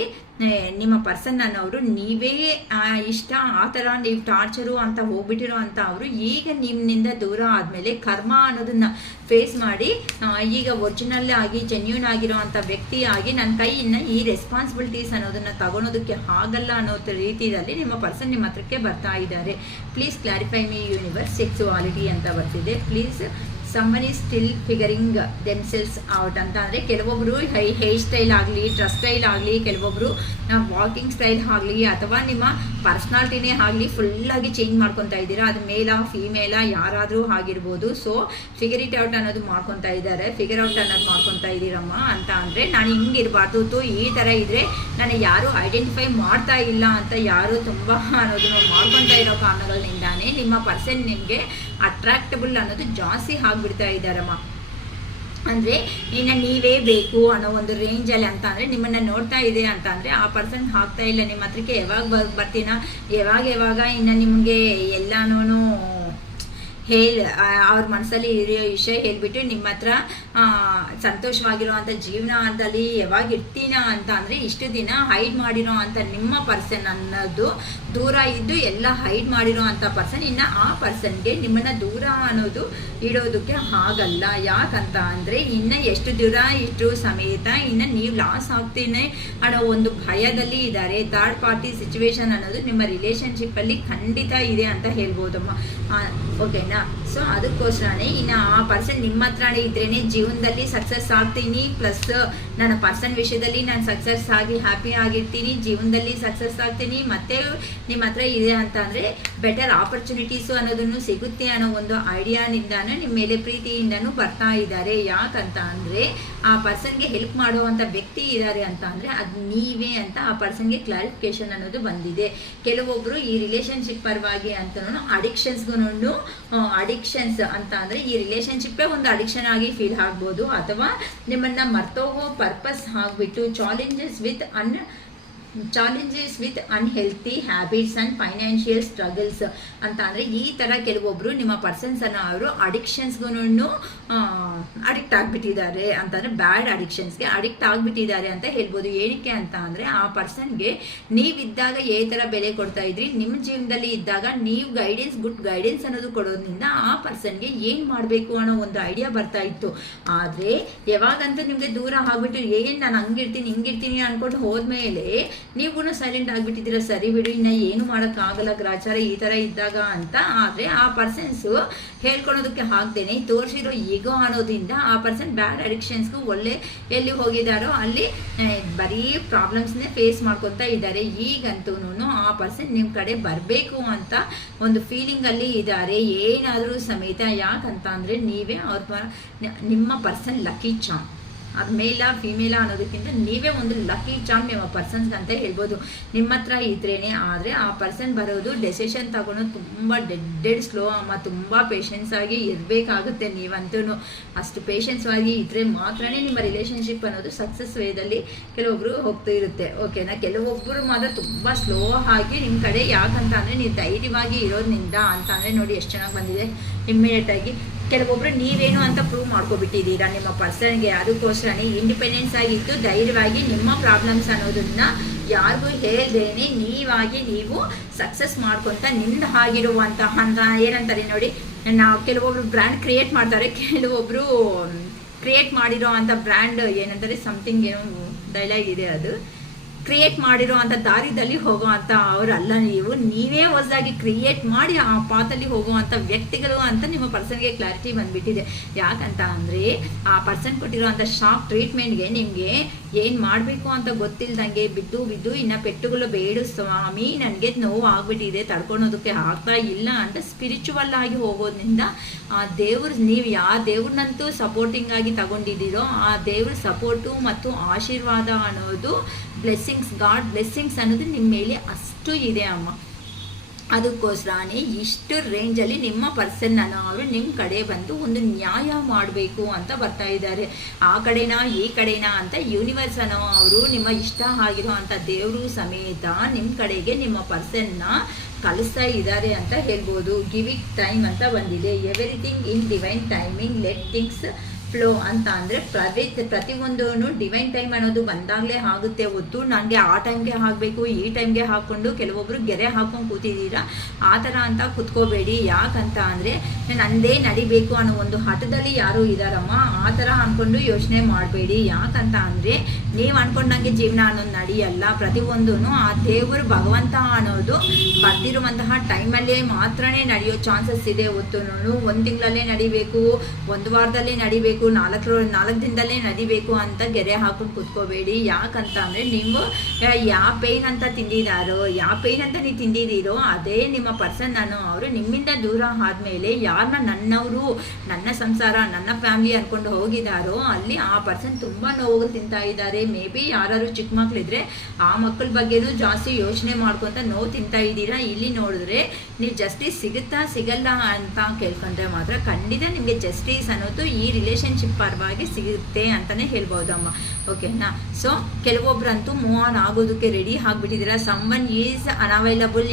ನಿಮ್ಮ ಪರ್ಸನ್ ಅನ್ನೋರು ನೀವೇ ಇಷ್ಟ ಆ ಥರ ನೀವು ಟಾರ್ಚರು ಅಂತ ಹೋಗ್ಬಿಟ್ಟಿರೋ ಅಂತ ಅವರು ಈಗ ನಿಮ್ಮಿಂದ ದೂರ ಆದಮೇಲೆ ಕರ್ಮ ಅನ್ನೋದನ್ನ ಫೇಸ್ ಮಾಡಿ ಈಗ ಒರಿಜಿನಲ್ ಆಗಿ ಜೆನ್ಯೂನ್ ಆಗಿರೋ ಅಂಥ ವ್ಯಕ್ತಿ ಆಗಿ ನನ್ನ ಕೈಯಿಂದ ಈ ರೆಸ್ಪಾನ್ಸಿಬಿಲಿಟೀಸ್ ಅನ್ನೋದನ್ನ ತಗೊಳೋದಕ್ಕೆ ಆಗಲ್ಲ ಅನ್ನೋ ರೀತಿಯಲ್ಲಿ ನಿಮ್ಮ ಪರ್ಸನ್ ನಿಮ್ಮ ಹತ್ರಕ್ಕೆ ಬರ್ತಾ ಇದ್ದಾರೆ. ಪ್ಲೀಸ್ ಕ್ಲಾರಿಫೈ ಮೀ ಯೂನಿವರ್ಸ್, ಸೆಕ್ಸುವಾಲಿಟಿ ಅಂತ ಬರ್ತಿದೆ. Please summon is still figuring themselves out ಅಂತ ಅಂದರೆ ಕೆಲವೊಬ್ಬರು ಹೇರ್ ಸ್ಟೈಲ್ ಆಗಲಿ, ಡ್ರೆಸ್ ಸ್ಟೈಲ್ ಆಗಲಿ, ಕೆಲವೊಬ್ಬರು ವಾಕಿಂಗ್ ಸ್ಟೈಲ್ ಆಗಲಿ ಅಥವಾ ನಿಮ್ಮ ಪರ್ಸ್ನಾಲಿಟಿನೇ ಆಗಲಿ ಫುಲ್ಲಾಗಿ ಚೇಂಜ್ ಮಾಡ್ಕೊತಾ ಇದ್ದೀರಾ. ಅದು ಮೇಲ ಫೀಮೇಲ ಯಾರಾದರೂ ಆಗಿರ್ಬೋದು. ಸೊ ಫಿಗರ್ ಇಟ್ ಔಟ್ ಅನ್ನೋದು ಮಾಡ್ಕೊತಾ ಇದ್ದಾರೆ, ಫಿಗರ್ ಔಟ್ ಅನ್ನೋದು ಮಾಡ್ಕೊತಾ ಇದ್ದೀರಮ್ಮ. ಅಂತ ಅಂದರೆ ನಾನು ಹಿಂಗಿರಬಾರ್ದು, ಈ ಥರ ಇದ್ದರೆ ನನಗೆ ಯಾರೂ ಐಡೆಂಟಿಫೈ ಮಾಡ್ತಾ ಇಲ್ಲ ಅಂತ ಯಾರು ತುಂಬ ಅನ್ನೋದನ್ನು ಮಾಡ್ಕೊತಾ ಇರೋ ಕಾರಣಗಳಿಂದಾನೇ ನಿಮ್ಮ ಪರ್ಸನ್ ನಿಮಗೆ ಅಟ್ರಾಕ್ಟಬಲ್ ಅನ್ನೋದು ಜಾಸ್ತಿ ಆಗಿಬಿಡ್ತಾ ಇದ್ದಾರಮ್ಮ. ಅಂದರೆ ಇನ್ನು ನೀವೇ ಬೇಕು ಅನ್ನೋ ಒಂದು ರೇಂಜಲ್ಲಿ ಅಂತ ಅಂದರೆ ನಿಮ್ಮನ್ನು ನೋಡ್ತಾ ಇದೆ ಅಂತ ಅಂದರೆ ಆ ಪರ್ಸನ್ ಆಗ್ತಾ ಇಲ್ಲ ನಿಮ್ಮ ಹತ್ರಕ್ಕೆ. ಯಾವಾಗ ಬರ್ತೀನ ಯಾವಾಗ ಇನ್ನು ನಿಮಗೆ ಎಲ್ಲನೂ ಅವ್ರ ಮನಸ್ಸಲ್ಲಿ ಇರೋ ವಿಷಯ ಹೇಳ್ಬಿಟ್ಟು ನಿಮ್ಮ ಹತ್ರ ಸಂತೋಷವಾಗಿರುವಂಥ ಜೀವನದಲ್ಲಿ ಯಾವಾಗ ಇರ್ತೀನ ಅಂತ ಅಂದರೆ ಇಷ್ಟು ದಿನ ಹೈಡ್ ಮಾಡಿರೋ ಅಂಥ ನಿಮ್ಮ ಪರ್ಸನ್ ಅನ್ನೋದು ದೂರ ಇದ್ದು ಎಲ್ಲ ಹೈಡ್ ಮಾಡಿರೋ ಅಂಥ ಪರ್ಸನ್ ಇನ್ನು ಆ ಪರ್ಸನ್ಗೆ ನಿಮ್ಮನ್ನು ದೂರ ಅನ್ನೋದು ಇಡೋದಕ್ಕೆ ಆಗಲ್ಲ. ಯಾಕಂತ ಅಂದರೆ ಇನ್ನು ಎಷ್ಟು ದೂರ ಇಷ್ಟು ಸಮೇತ ಇನ್ನು ನೀವು ಲಾಸ್ ಆಗ್ತೀನಿ ಅನ್ನೋ ಒಂದು ಭಯದಲ್ಲಿ ಇದ್ದಾರೆ. ಥರ್ಡ್ ಪಾರ್ಟಿ ಸಿಚುವೇಶನ್ ಅನ್ನೋದು ನಿಮ್ಮ ರಿಲೇಷನ್ಶಿಪ್ಪಲ್ಲಿ ಖಂಡಿತ ಇದೆ ಅಂತ ಹೇಳ್ಬೋದಮ್ಮ. ಓಕೆನಾ? ಸೊ ಅದಕ್ಕೋಸ್ಕರನೇ ಇನ್ನು ಆ ಪರ್ಸನ್ ನಿಮ್ಮ ಹತ್ರನೇ ಇದ್ರೇನೆ ಜೀವನದಲ್ಲಿ ಸಕ್ಸಸ್ ಆಗ್ತೀನಿ, ಪ್ಲಸ್ ನನ್ನ ಪರ್ಸನ್ ವಿಷಯದಲ್ಲಿ ನಾನು ಸಕ್ಸಸ್ ಆಗಿ ಹ್ಯಾಪಿ ಆಗಿರ್ತೀನಿ, ಜೀವನದಲ್ಲಿ ಸಕ್ಸಸ್ ಆಗ್ತೀನಿ, ಮತ್ತೆ ನಿಮ್ಮ ಹತ್ರ ಇದೆ ಅಂತ ಅಂದರೆ ಬೆಟರ್ ಆಪರ್ಚುನಿಟೀಸು ಅನ್ನೋದನ್ನು ಸಿಗುತ್ತೆ ಅನ್ನೋ ಒಂದು ಐಡಿಯಾನಿಂದಾನು ನಿಮ್ಮ ಮೇಲೆ ಪ್ರೀತಿಯಿಂದನೂ ಬರ್ತಾ ಇದ್ದಾರೆ. ಯಾಕಂತ ಅಂದರೆ ಆ ಪರ್ಸನ್ಗೆ ಹೆಲ್ಪ್ ಮಾಡುವಂಥ ವ್ಯಕ್ತಿ ಇದ್ದಾರೆ ಅಂತ ಅಂದರೆ ಅದು ನೀವೇ ಅಂತ ಆ ಪರ್ಸನ್ಗೆ ಕ್ಲಾರಿಫಿಕೇಶನ್ ಅನ್ನೋದು ಬಂದಿದೆ. ಕೆಲವೊಬ್ಬರು ಈ ರಿಲೇಷನ್ಶಿಪ್ ಪರವಾಗಿ ಅಂತನೂ ಅಡಿಕ್ಷನ್ಸ್ ಅಂತ ಅಂದರೆ ಈ ರಿಲೇಷನ್ಶಿಪ್ಪೇ ಒಂದು ಅಡಿಕ್ಷನ್ ಆಗಿ ಫೀಲ್ ಆಗ್ಬೋದು, ಅಥವಾ ನಿಮ್ಮನ್ನು ಮರ್ತೋಗೋ ಪರ್ಪಸ್ ಆಗಿಬಿಟ್ಟು challenges with challenges with unhealthy habits and financial struggles ಅಂತ ಅಂದರೆ ಈ ಥರ ಕೆಲವೊಬ್ಬರು ನಿಮ್ಮ ಪರ್ಸನ್ಸನ್ನು ಅವರು ಅಡಿಕ್ಷನ್ಸ್ಗೂ ಅಡಿಕ್ಟ್ ಆಗಿಬಿಟ್ಟಿದ್ದಾರೆ ಅಂತಂದರೆ ಬ್ಯಾಡ್ ಅಡಿಕ್ಷನ್ಸ್ಗೆ ಅಡಿಕ್ಟ್ ಆಗಿಬಿಟ್ಟಿದ್ದಾರೆ ಅಂತ ಹೇಳ್ಬೋದು. ಏನಕ್ಕೆ ಅಂತ ಅಂದರೆ ಆ ಪರ್ಸನ್ಗೆ ನೀವಿದ್ದಾಗ ಯಾವ ಥರ ಬೆಲೆ ಕೊಡ್ತಾ ಇದ್ರಿ, ನಿಮ್ಮ ಜೀವನದಲ್ಲಿ ಇದ್ದಾಗ ನೀವು ಗುಡ್ ಗೈಡೆನ್ಸ್ ಅನ್ನೋದು ಕೊಡೋದ್ರಿಂದ ಆ ಪರ್ಸನ್ಗೆ ಏನು ಮಾಡಬೇಕು ಅನ್ನೋ ಒಂದು ಐಡಿಯಾ ಬರ್ತಾ ಇತ್ತು. ಆದರೆ ಯಾವಾಗಂತೂ ನಿಮಗೆ ದೂರ ಆಗ್ಬಿಟ್ಟು ನಾನು ಹಂಗಿರ್ತೀನಿ ಹಿಂಗಿರ್ತೀನಿ ಅನ್ಕೊಂಡು ಹೋದ್ಮೇಲೆ ನೀವು ಸೈಲೆಂಟ್ ಆಗಿಬಿಟ್ಟಿದ್ದೀರಾ, ಸರಿ ಬಿಡು ಇನ್ನು ಏನು ಮಾಡೋಕ್ಕಾಗಲ್ಲ ಗ್ರಾಚಾರ ಈ ಥರ ಇದ್ದಾಗ ಅಂತ. ಆದರೆ ಆ ಪರ್ಸನ್ಸು ಹೇಳ್ಕೊಳೋದಕ್ಕೆ ಆಗ್ದೇನೆ ತೋರಿಸಿರೋ ಈಗೋ ಅನ್ನೋದ್ರಿಂದ ಆ ಪರ್ಸನ್ ಬ್ಯಾಡ್ ಅಡಿಕ್ಷನ್ಸ್ಗೂ ಒಳ್ಳೆ ಎಲ್ಲಿ ಹೋಗಿದ್ದಾರೋ ಅಲ್ಲಿ ಬರೀ ಪ್ರಾಬ್ಲಮ್ಸ್ನೇ ಫೇಸ್ ಮಾಡ್ಕೊತಾ ಇದ್ದಾರೆ. ಈಗಂತೂ ಆ ಪರ್ಸನ್ ನಿಮ್ಮ ಕಡೆ ಬರಬೇಕು ಅಂತ ಒಂದು ಫೀಲಿಂಗಲ್ಲಿ ಇದ್ದಾರೆ ಏನಾದರೂ ಸಮೇತ. ಯಾಕಂತ ಅಂದರೆ ನೀವೇ ನಿಮ್ಮ ಪರ್ಸನ್ ಲಕ್ಕಿ ಚಾಮ್. ಅದು ಮೇಲ ಫಿಮೇಲ ಅನ್ನೋದಕ್ಕಿಂತ ನೀವೇ ಒಂದು ಲಕ್ಕಿ ಚಾಮ್ ನಿಮ್ಮ ಪರ್ಸನ್ಸ್ಗೆ ಅಂತ ಹೇಳ್ಬೋದು. ನಿಮ್ಮ ಹತ್ರ ಇದ್ರೇನೆ. ಆದರೆ ಆ ಪರ್ಸನ್ ಬರೋದು ಡೆಸಿಷನ್ ತಗೊಳೋದು ತುಂಬ ಡೆಡ್ ಸ್ಲೋ ಅಮ್ಮ, ತುಂಬ ಪೇಷನ್ಸ್ ಆಗಿ ಇರಬೇಕಾಗುತ್ತೆ. ನೀವಂತೂ ಅಷ್ಟು ಪೇಷನ್ಸ್ ಆಗಿ ಇದ್ರೆ ಮಾತ್ರನೇ ನಿಮ್ಮ ರಿಲೇಷನ್ಶಿಪ್ ಅನ್ನೋದು ಸಕ್ಸಸ್ ವೇದಲ್ಲಿ ಕೆಲವೊಬ್ರು ಹೋಗ್ತಾ ಇರುತ್ತೆ. ಓಕೆನಾ. ಕೆಲವೊಬ್ಬರು ಮಾತ್ರ ತುಂಬ ಸ್ಲೋ ಆಗಿ ನಿಮ್ಮ ಕಡೆ. ಯಾಕಂತ ಅಂದರೆ ನೀವು ಧೈರ್ಯವಾಗಿ ಇರೋದ್ರಿಂದ ಅಂತ ಅಂದರೆ ನೋಡಿ ಎಷ್ಟು ಚೆನ್ನಾಗಿ ಬಂದಿದೆ ಇಮ್ಮಿಡಿಯೇಟ್ ಆಗಿ. ಕೆಲವೊಬ್ರು ನೀವೇನು ಅಂತ ಪ್ರೂವ್ ಮಾಡ್ಕೊಬಿಟ್ಟಿದ್ದೀರಾ ನಿಮ್ಮ ಪರ್ಸನ್ಗೆ. ಅದಕ್ಕೋಸ್ಕರನೇ ಇಂಡಿಪೆಂಡೆನ್ಸ್ ಆಗಿದ್ದು ಧೈರ್ಯವಾಗಿ ನಿಮ್ಮ ಪ್ರಾಬ್ಲಮ್ಸ್ ಅನ್ನೋದನ್ನ ಯಾರಿಗೂ ಹೇಳ್ದೇನೆ ನೀವಾಗಿ ನೀವು ಸಕ್ಸಸ್ ಮಾಡ್ಕೊತ ನಿಮ್ದು ಆಗಿರುವಂತಹ ಏನಂತಾರೆ ನೋಡಿ, ನಾವು ಕೆಲವೊಬ್ರು ಬ್ರ್ಯಾಂಡ್ ಕ್ರಿಯೇಟ್ ಮಾಡ್ತಾರೆ, ಕೆಲವೊಬ್ರು ಕ್ರಿಯೇಟ್ ಮಾಡಿರೋ ಅಂಥ ಬ್ರ್ಯಾಂಡ್ ಏನಂತಾರೆ ಸಮಥಿಂಗ್ ಏನೋ ಡೈಲಾಗ್ ಇದೆ, ಅದು ಕ್ರಿಯೇಟ್ ಮಾಡಿರೋ ಅಂಥ ದಾರಿದಲ್ಲಿ ಹೋಗೋ ಅಂಥ ಅವರಲ್ಲ. ನೀವೇ ಹೊಸದಾಗಿ ಕ್ರಿಯೇಟ್ ಮಾಡಿ ಆ ಪಾತಲ್ಲಿ ಹೋಗುವಂಥ ವ್ಯಕ್ತಿಗಳು ಅಂತ ನಿಮ್ಮ ಪರ್ಸನ್ಗೆ ಕ್ಲಾರಿಟಿ ಬಂದ್ಬಿಟ್ಟಿದೆ. ಯಾಕಂತ ಅಂದರೆ ಆ ಪರ್ಸನ್ ಕೊಟ್ಟಿರೋ ಅಂಥ ಶಾಕ್ ಟ್ರೀಟ್ಮೆಂಟ್ಗೆ ನಿಮಗೆ ಏನು ಮಾಡಬೇಕು ಅಂತ ಗೊತ್ತಿಲ್ದಂಗೆ ಬಿದ್ದು ಇನ್ನು ಪೆಟ್ಟುಗಳು ಬೇಡ ಸ್ವಾಮಿ, ನನಗೆ ನೋವು ಆಗ್ಬಿಟ್ಟಿದೆ, ತಡ್ಕೊಳೋದಕ್ಕೆ ಆಗ್ತಾ ಇಲ್ಲ ಅಂತ ಸ್ಪಿರಿಚುವಲ್ ಆಗಿ ಹೋಗೋದ್ರಿಂದ ಆ ದೇವ್ರು, ನೀವು ಯಾವ ದೇವ್ರನ್ನಂತೂ ಸಪೋರ್ಟಿಂಗ್ ಆಗಿ ತಗೊಂಡಿದ್ದೀರೋ ಆ ದೇವ್ರ ಸಪೋರ್ಟು ಮತ್ತು ಆಶೀರ್ವಾದ ಅನ್ನೋದು ಬ್ಲೆಸ್ಸಿಂಗ್ಸ್, ಗಾಡ್ ಬ್ಲೆಸ್ಸಿಂಗ್ಸ್ ಅನ್ನೋದು ನಿಮ್ಮ ಮೇಲೆ ಅಷ್ಟು ಇದೆ ಅಮ್ಮ. ಅದಕ್ಕೋಸ್ಕರನೇ ಇಷ್ಟು ರೇಂಜಲ್ಲಿ ನಿಮ್ಮ ಪರ್ಸನ್ ಅವರು ನಿಮ್ಮ ಕಡೆ ಬಂದು ಒಂದು ನ್ಯಾಯ ಮಾಡಬೇಕು ಅಂತ ಬರ್ತಾ ಇದ್ದಾರೆ. ಆ ಕಡೆನಾ ಈ ಕಡೆನಾ ಅಂತ ಯೂನಿವರ್ಸ್ ಅವರು ನಿಮ್ಮ ಇಷ್ಟ ಆಗಿರೋ ಅಂಥ ದೇವರು ಸಮೇತ ನಿಮ್ಮ ಕಡೆಗೆ ನಿಮ್ಮ ಪರ್ಸನ್ನ ಕಳಿಸ್ತಾ ಇದ್ದಾರೆ ಅಂತ ಹೇಳ್ಬೋದು. ಗಿವಿಂಗ್ ಟೈಮ್ ಅಂತ ಬಂದಿದೆ. Everything in divine timing, let things flow ಅಂತ ಅಂದರೆ ಪ್ರತಿಯೊಂದೂ ಡಿವೈನ್ ಟೈಮ್ ಅನ್ನೋದು ಬಂದಾಗಲೇ ಆಗುತ್ತೆ ಹೊತ್ತು ನನಗೆ ಆ ಟೈಮ್ಗೆ ಆಗಬೇಕು ಈ ಟೈಮ್ಗೆ ಹಾಕ್ಕೊಂಡು ಕೆಲವೊಬ್ಬರು ಗೆರೆ ಹಾಕೊಂಡು ಕೂತಿದ್ದೀರಾ. ಆ ಥರ ಅಂತ ಕೂತ್ಕೋಬೇಡಿ. ಯಾಕಂತ ಅಂದರೆ ನಂದೇ ನಡಿಬೇಕು ಅನ್ನೋ ಒಂದು ಹಠದಲ್ಲಿ ಯಾರು ಇದ್ದಾರಮ್ಮ, ಆ ಥರ ಅಂದ್ಕೊಂಡು ಯೋಚನೆ ಮಾಡಬೇಡಿ. ಯಾಕಂತ ಅಂದರೆ ನೀವು ಅಂದ್ಕೊಂಡಂಗೆ ಜೀವನ ಅನ್ನೋದು ನಡೆಯಲ್ಲ. ಪ್ರತಿಯೊಂದೂ ಆ ದೇವರು ಭಗವಂತ ಅನ್ನೋದು ಬರ್ದಿರುವಂತಹ ಟೈಮಲ್ಲೇ ಮಾತ್ರನೇ ನಡೆಯೋ ಚಾನ್ಸಸ್ ಇದೆ ಹೊತ್ತು. ಒಂದು ತಿಂಗಳಲ್ಲೇ ನಡಿಬೇಕು, ಒಂದು ವಾರದಲ್ಲೇ ನಡಿಬೇಕು, 4 ದಿನದಲ್ಲೇ ನಡಿಬೇಕು ಅಂತ ಗೆರೆ ಹಾಕೊಂಡು ಕೂತ್ಕೋಬೇಡಿ. ಯಾಕಂತ ಅಂದರೆ ನೀವು ಯಾವ ಪೇನ್ ಅಂತ ತಿಂದಿದ್ದಾರೋ, ಯಾವ ಪೇನ್ ಅಂತ ನೀವು ತಿಂದಿದ್ದೀರೋ ಅದೇ ನಿಮ್ಮ ಪರ್ಸನ್ ಅವರು ನಿಮ್ಮಿಂದ ದೂರ ಆದಮೇಲೆ ಯಾರನ್ನ ನನ್ನವರು, ನನ್ನ ಸಂಸಾರ, ನನ್ನ ಫ್ಯಾಮಿಲಿ ಅಂದ್ಕೊಂಡು ಹೋಗಿದ್ದಾರೋ ಅಲ್ಲಿ ಆ ಪರ್ಸನ್ ತುಂಬ ನೋವು ತಿಂತಾ ಇದ್ದಾರೆ. ಮೇ ಬಿ ಯಾರು ಚಿಕ್ಕ ಮಕ್ಕಳಿದ್ರೆ ಆ ಮಕ್ಕಳ ಬಗ್ಗೆನೂ ಜಾಸ್ತಿ ಯೋಚನೆ ಮಾಡ್ಕೊತ ನೋವು ತಿಂತಾ ಇದ್ದೀರಾ. ಇಲ್ಲಿ ನೋಡಿದ್ರೆ ನೀವು ಜಸ್ಟಿಸ್ ಸಿಗುತ್ತಾ ಸಿಗಲ್ಲ ಅಂತ ಕೇಳ್ಕೊಂಡ್ರೆ ಮಾತ್ರ ಖಂಡಿತ ನಿಮಗೆ ಜಸ್ಟಿಸ್ ಅನ್ನೋದು ಈ ರಿಲೇಷನ್ಶಿಪ್ ಪರವಾಗಿ ಸಿಗುತ್ತೆ ಅಂತಲೇ ಹೇಳ್ಬೋದಮ್ಮ. ಓಕೆನಾ. ಸೊ ಕೆಲವೊಬ್ರಂತೂ ಮೂವ್ ಆನ್ ಆಗೋದಕ್ಕೆ ರೆಡಿ ಆಗಿಬಿಟ್ಟಿದ್ದೀರಾ. Someone is unavailable,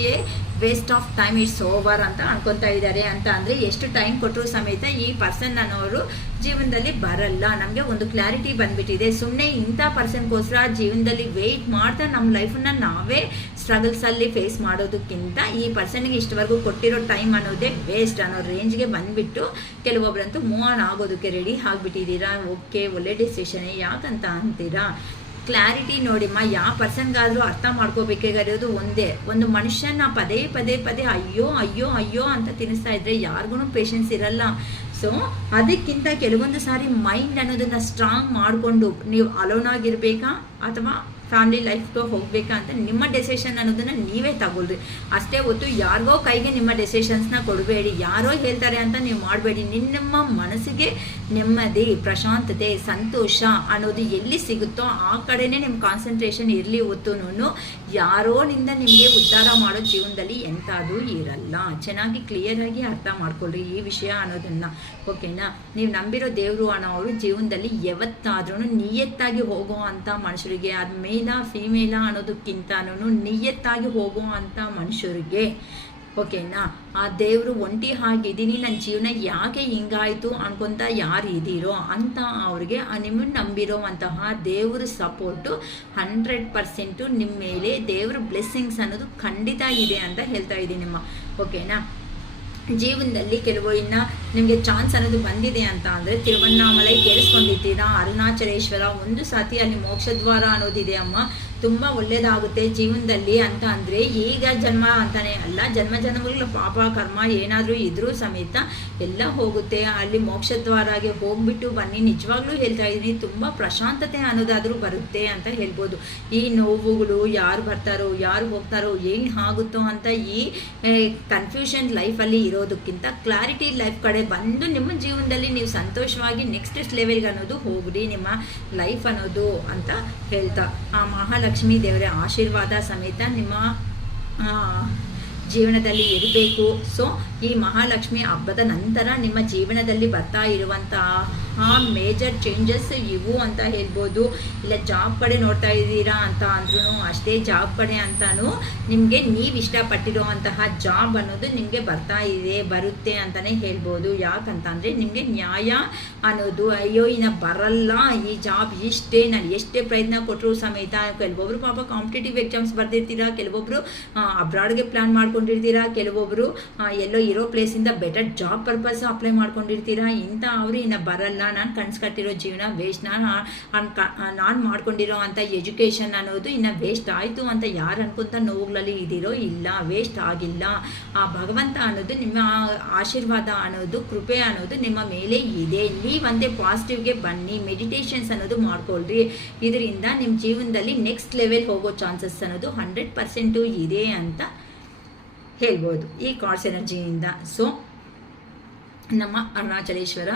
waste of time, it's over ಅಂತ ಅನ್ಕೊತಾ ಇದ್ದಾರೆ. ಅಂತ ಅಂದರೆ ಎಷ್ಟು ಟೈಮ್ ಕೊಟ್ಟರು ಸಮೇತ ಈ ಪರ್ಸನ್ ಅನ್ನೋರು ಜೀವನದಲ್ಲಿ ಬರಲ್ಲ. ನಮಗೆ ಒಂದು ಕ್ಲಾರಿಟಿ ಬಂದ್ಬಿಟ್ಟಿದೆ. ಸುಮ್ಮನೆ ಇಂಥ ಪರ್ಸನ್ಗೋಸ್ಕರ ಜೀವನದಲ್ಲಿ ವೆಯ್ಟ್ ಮಾಡ್ತಾ ನಮ್ಮ ಲೈಫನ್ನ ನಾವೇ ಸ್ಟ್ರಗಲ್ಸಲ್ಲಿ ಫೇಸ್ ಮಾಡೋದಕ್ಕಿಂತ ಈ ಪರ್ಸನ್ಗೆ ಇಷ್ಟವರೆಗೂ ಕೊಟ್ಟಿರೋ ಟೈಮ್ ಅನ್ನೋದೇ ವೇಸ್ಟ್ ಅನ್ನೋ ರೇಂಜ್ಗೆ ಬಂದುಬಿಟ್ಟು ಕೆಲವೊಬ್ಬರಂತೂ ಮೂವ್ ಆನ್ ಆಗೋದಕ್ಕೆ ರೆಡಿ ಆಗಿಬಿಟ್ಟಿದ್ದೀರಾ. ಓಕೆ, ಒಳ್ಳೆ ಡಿಸಿಷನ್. ಯಾಕಂತ ಅಂತೀರಾ? ಕ್ಲಾರಿಟಿ ನೋಡಿಮ್ಮ. ಯಾವ ಪರ್ಸನ್ಗಾದರೂ ಅರ್ಥ ಮಾಡ್ಕೋಬೇಕಾಗಿರೋದು ಒಂದೇ, ಒಂದು ಮನುಷ್ಯನ ಪದೇ ಅಯ್ಯೋ ಅಯ್ಯೋ ಅಯ್ಯೋ ಅಂತ ತಿನ್ನಿಸ್ತಾ ಇದ್ರೆ ಯಾರಿಗೂ ಪೇಷನ್ಸ್ ಇರಲ್ಲ. ಸೊ ಅದಕ್ಕಿಂತ ಕೆಲವೊಂದು ಸಾರಿ ಮೈಂಡ್ ಅನ್ನೋದನ್ನು ಸ್ಟ್ರಾಂಗ್ ಮಾಡಿಕೊಂಡು ನೀವು ಅಲೋನ್ ಆಗಿರಬೇಕಾ ಅಥವಾ ಫ್ಯಾಮಿಲಿ ಲೈಫ್ಗೆ ಹೋಗ್ಬೇಕಾ ಅಂತ ನಿಮ್ಮ ಡೆಸಿಷನ್ ಅನ್ನೋದನ್ನು ನೀವೇ ತಗೊಳ್ರಿ. ಅಷ್ಟೇ ಹೊತ್ತು ಯಾರಿಗೋ ಕೈಗೆ ನಿಮ್ಮ ಡೆಸಿಷನ್ಸ್ನ ಕೊಡಬೇಡಿ. ಯಾರೋ ಹೇಳ್ತಾರೆ ಅಂತ ನೀವು ಮಾಡಬೇಡಿ. ನಿಮ್ಮ ಮನಸ್ಸಿಗೆ ನೆಮ್ಮದಿ, ಪ್ರಶಾಂತತೆ, ಸಂತೋಷ ಅನ್ನೋದು ಎಲ್ಲಿ ಸಿಗುತ್ತೋ ಆ ಕಡೆನೇ ನಿಮ್ಮ ಕಾನ್ಸಂಟ್ರೇಷನ್ ಇರಲಿ. ಹೊತ್ತು ಯಾರೋನಿಂದ ನಿಮಗೆ ಉದ್ಧಾರ ಮಾಡೋ ಜೀವನದಲ್ಲಿ ಎಂಥದ್ದು ಇರಲ್ಲ. ಚೆನ್ನಾಗಿ ಕ್ಲಿಯರಾಗಿ ಅರ್ಥ ಮಾಡ್ಕೊಳ್ರಿ ಈ ವಿಷಯ ಅನ್ನೋದನ್ನು. ಓಕೆನಾ. ನೀವು ನಂಬಿರೋ ದೇವರು ಅನ್ನೋರು ಜೀವನದಲ್ಲಿ ಯಾವತ್ತಾದ್ರೂ ನಿಯತ್ತಾಗಿ ಹೋಗೋ ಅಂಥ ಮನುಷ್ಯರಿಗೆ ಅದು ಮೇಲಾ ಫೀಮೇಲಾ ಅನ್ನೋದಕ್ಕಿಂತನೂ ನಿಯತ್ತಾಗಿ ಹೋಗುವಂಥ ಮನುಷ್ಯರಿಗೆ ಓಕೆನಾ, ಆ ದೇವರು ಒಂಟಿ ಆಗಿದ್ದೀನಿ, ನನ್ನ ಜೀವನ ಯಾಕೆ ಹಿಂಗಾಯಿತು ಅನ್ಕೊಂತ ಯಾರು ಇದ್ದೀರೋ ಅಂತ ಅವ್ರಿಗೆ ನಿಮ್ಮನ್ನು ನಂಬಿರೋವಂತಹ ದೇವ್ರ ಸಪೋರ್ಟು 100% ನಿಮ್ಮ ಮೇಲೆ ದೇವ್ರ ಬ್ಲೆಸ್ಸಿಂಗ್ಸ್ ಅನ್ನೋದು ಖಂಡಿತ ಇದೆ ಅಂತ ಹೇಳ್ತಾ ಇದ್ದೀನಿಮ್ಮ. ಓಕೆನಾ, ಜೀವನದಲ್ಲಿ ಕೆಲವು ಇನ್ನು ನಿಮಗೆ ಚಾನ್ಸ್ ಅನ್ನೋದು ಬಂದಿದೆ ಅಂತ ಅಂದರೆ ತಿರುವಣ್ಣಾಮಲೈ ಕೇಳಿಸ್ಕೊಂಡಿದ್ದೀರಾ, ಅರುಣಾಚಲೇಶ್ವರ ಒಂದು ಸಾತಿ ಅಲ್ಲಿ ಮೋಕ್ಷದ್ವಾರ ಅನ್ನೋದಿದೆ ಅಮ್ಮ. ತುಂಬ ಒಳ್ಳೇದಾಗುತ್ತೆ ಜೀವನದಲ್ಲಿ ಅಂತ ಅಂದರೆ ಈಗ ಜನ್ಮ ಅಂತಾನೆ ಅಲ್ಲ, ಜನ್ಮ ಜನ್ಮಗಳ ಪಾಪ ಕರ್ಮ ಏನಾದರೂ ಇದ್ರೂ ಸಮೇತ ಎಲ್ಲ ಹೋಗುತ್ತೆ. ಅಲ್ಲಿ ಮೋಕ್ಷದ್ವಾರಾಗೆ ಹೋಗ್ಬಿಟ್ಟು ಬನ್ನಿ, ನಿಜವಾಗ್ಲೂ ಹೇಳ್ತಾ ಇದ್ದೀನಿ, ತುಂಬ ಪ್ರಶಾಂತತೆ ಅನ್ನೋದಾದರೂ ಬರುತ್ತೆ ಅಂತ ಹೇಳ್ಬೋದು. ಈ ನೋವುಗಳು ಯಾರು ಬರ್ತಾರೋ ಯಾರು ಹೋಗ್ತಾರೋ ಏನು ಆಗುತ್ತೋ ಅಂತ ಈ ಕನ್ಫ್ಯೂಷನ್ ಲೈಫಲ್ಲಿ ಇರೋದಕ್ಕಿಂತ ಕ್ಲಾರಿಟಿ ಲೈಫ್ ಕಡೆ ಬಂದು ನಿಮ್ಮ ಜೀವನದಲ್ಲಿ ನೀವು ಸಂತೋಷವಾಗಿ ನೆಕ್ಸ್ಟ್ ಲೆವೆಲ್ಗೆ ಅನ್ನೋದು ಹೋಗ್ರಿ ನಿಮ್ಮ ಲೈಫ್ ಅನ್ನೋದು ಅಂತ ಹೇಳ್ತಾ ಆ ಮಹಾಲಕ್ಷ್ಮೀ ದೇವರ ಆಶೀರ್ವಾದ ಸಮೇತ ನಿಮ್ಮ ಜೀವನದಲ್ಲಿ ಇರಬೇಕು. ಸೊ ಈ ಮಹಾಲಕ್ಷ್ಮಿ ಹಬ್ಬದ ನಂತರ ನಿಮ್ಮ ಜೀವನದಲ್ಲಿ ಬರ್ತಾ ಇರುವಂತಹ ಮೇಜರ್ ಚೇಂಜಸ್ ಇವು ಅಂತ ಹೇಳ್ಬೋದು. ಇಲ್ಲ ಜಾಬ್ ಕಡೆ ನೋಡ್ತಾ ಇದ್ದೀರಾ ಅಂತ ಅಂದ್ರೂ ಅಷ್ಟೇ, ಜಾಬ್ ಕಡೆ ಅಂತಾನು ನಿಮಗೆ ನೀವು ಇಷ್ಟಪಟ್ಟಿರುವಂತಹ ಜಾಬ್ ಅನ್ನೋದು ನಿಮಗೆ ಬರುತ್ತೆ ಅಂತಲೇ ಹೇಳ್ಬೋದು. ಯಾಕಂತ ಅಂದರೆ ನಿಮಗೆ ನ್ಯಾಯ ಅನ್ನೋದು ಅಯ್ಯೋ ಇನ್ನು ಬರಲ್ಲ ಈ ಜಾಬ್ ಇಷ್ಟೇ, ನಾನು ಎಷ್ಟೇ ಪ್ರಯತ್ನ ಕೊಟ್ಟರು ಸಮೇತ. ಕೆಲವೊಬ್ರು ಪಾಪ ಕಾಂಪಿಟೇಟಿವ್ ಎಕ್ಸಾಮ್ಸ್ ಬರ್ದಿರ್ತೀರಾ, ಕೆಲವೊಬ್ರು ಅಬ್ರಾಡ್ಗೆ ಪ್ಲಾನ್ ಮಾಡ್ಕೊಂಡಿರ್ತೀರಾ, ಕೆಲವೊಬ್ರು ಎಲ್ಲೋ ಇರೋ ಪ್ಲೇಸಿಂದ ಬೆಟರ್ ಜಾಬ್ ಪರ್ಪಸ್ ಅಪ್ಲೈ ಮಾಡ್ಕೊಂಡಿರ್ತೀರಾ. ಇಂಥ ಅವರು ಇನ್ನು ಬರಲ್ಲ, ನಾನು ಕಟ್ತಿರೋ ಜೀವನ ವೇಸ್ಟ್, ನಾನು ಮಾಡ್ಕೊಂಡಿರೋ ಅಂಥ ಎಜುಕೇಷನ್ ಅನ್ನೋದು ಇನ್ನು ವೇಸ್ಟ್ ಆಯಿತು ಅಂತ ಯಾರು ಅನ್ಕೊಂತ ನೋವುಗಳಲ್ಲಿ ಇದ್ದೀರೋ, ಇಲ್ಲ ವೇಸ್ಟ್ ಆಗಿಲ್ಲ. ಆ ಭಗವಂತ ಅನ್ನೋದು ನಿಮ್ಮ ಆಶೀರ್ವಾದ ಅನ್ನೋದು ಕೃಪೆ ಅನ್ನೋದು ನಿಮ್ಮ ಮೇಲೆ ಇದೆ. ನೀವಂದೇ ಪಾಸಿಟಿವ್ಗೆ ಬನ್ನಿ, ಮೆಡಿಟೇಷನ್ಸ್ ಅನ್ನೋದು ಮಾಡ್ಕೊಳ್ರಿ. ಇದರಿಂದ ನಿಮ್ಮ ಜೀವನದಲ್ಲಿ ನೆಕ್ಸ್ಟ್ ಲೆವೆಲ್ ಹೋಗೋ ಚಾನ್ಸಸ್ ಅನ್ನೋದು 100% ಇದೆ ಅಂತ ಹೇಳ್ಬೋದು ಈ ಕಾರ್ಡ್ಸ್ ಎನರ್ಜಿಯಿಂದ. ಸೊ ನಮ್ಮ ಅರುಣಾಚಲೇಶ್ವರ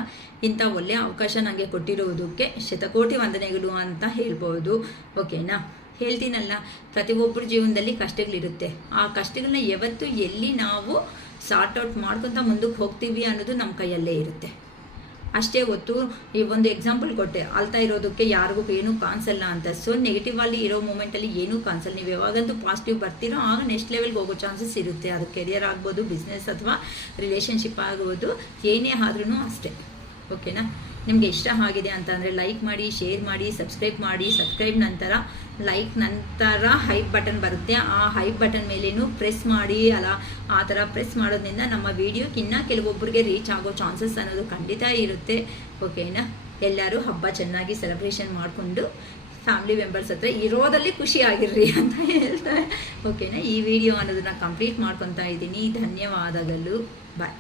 ಇಂಥ ಒಳ್ಳೆಯ ಅವಕಾಶ ನನಗೆ ಕೊಟ್ಟಿರುವುದಕ್ಕೆ ಶತಕೋಟಿ ವಂದನೆಗಳು ಅಂತ ಹೇಳ್ಬೋದು. ಓಕೆನಾ, ಹೇಳ್ತೀನಲ್ಲ, ಪ್ರತಿಯೊಬ್ಬರ ಜೀವನದಲ್ಲಿ ಕಷ್ಟಗಳಿರುತ್ತೆ. ಆ ಕಷ್ಟಗಳನ್ನ ಯಾವತ್ತು ಎಲ್ಲಿ ನಾವು ಸಾರ್ಟ್ ಔಟ್ ಮಾಡ್ಕೊತ ಮುಂದಕ್ಕೆ ಹೋಗ್ತೀವಿ ಅನ್ನೋದು ನಮ್ಮ ಕೈಯಲ್ಲೇ ಇರುತ್ತೆ ಅಷ್ಟೇ ಹೊತ್ತು. ಈ ಒಂದು ಎಕ್ಸಾಂಪಲ್ ಕೊಟ್ಟೆ, ಅಳ್ತಾ ಇರೋದಕ್ಕೆ ಯಾರಿಗೂ ಏನೂ ಕಾಣಿಸಲ್ಲ ಅಂತ. ಸೊ ನೆಗೆಟಿವ್ ಅಲ್ಲಿ ಇರೋ ಮೂಮೆಂಟಲ್ಲಿ ಏನೂ ಕಾಣಿಸಲ್ಲ. ನೀವು ಯಾವಾಗಂತೂ ಪಾಸಿಟಿವ್ ಬರ್ತೀರೋ ಆಗ ನೆಕ್ಸ್ಟ್ ಲೆವೆಲ್ಗೆ ಹೋಗೋ ಚಾನ್ಸಸ್ ಇರುತ್ತೆ. ಅದು ಕೆರಿಯರ್ ಆಗ್ಬೋದು, ಬಿಸ್ನೆಸ್ ಅಥವಾ ರಿಲೇಷನ್ಶಿಪ್ ಆಗ್ಬೋದು, ಏನೇ ಆದ್ರೂ ಅಷ್ಟೇ. ಓಕೆನಾ, ನಿಮಗೆ ಇಷ್ಟ ಆಗಿದೆ ಅಂತ ಅಂದರೆ ಲೈಕ್ ಮಾಡಿ, ಶೇರ್ ಮಾಡಿ, ಸಬ್ಸ್ಕ್ರೈಬ್ ಮಾಡಿ. ಸಬ್ಸ್ಕ್ರೈಬ್ ನಂತರ ಲೈಕ್ ನಂತರ ಹೈಪ್ ಬಟನ್ ಬರುತ್ತೆ, ಆ ಹೈಪ್ ಬಟನ್ ಮೇಲೇನು ಪ್ರೆಸ್ ಮಾಡಿ. ಆ ಥರ ಪ್ರೆಸ್ ಮಾಡೋದ್ರಿಂದ ನಮ್ಮ ವಿಡಿಯೋಕ್ಕಿನ್ನ ಕೆಲವೊಬ್ಬರಿಗೆ ರೀಚ್ ಆಗೋ ಚಾನ್ಸಸ್ ಅನ್ನೋದು ಖಂಡಿತ ಇರುತ್ತೆ. ಓಕೆನಾ, ಎಲ್ಲರೂ ಹಬ್ಬ ಚೆನ್ನಾಗಿ ಸೆಲೆಬ್ರೇಷನ್ ಮಾಡಿಕೊಂಡು ಫ್ಯಾಮಿಲಿ ಮೆಂಬರ್ಸ್ ಹತ್ರ ಇರೋದಲ್ಲಿ ಖುಷಿಯಾಗಿರ್ರಿ ಅಂತ ಹೇಳ್ತಾರೆ. ಓಕೆನಾ, ಈ ವಿಡಿಯೋ ಅನ್ನೋದನ್ನ ಕಂಪ್ಲೀಟ್ ಮಾಡ್ಕೊತಾ ಇದ್ದೀನಿ. ಧನ್ಯವಾದಗಳು, ಬಾಯ್.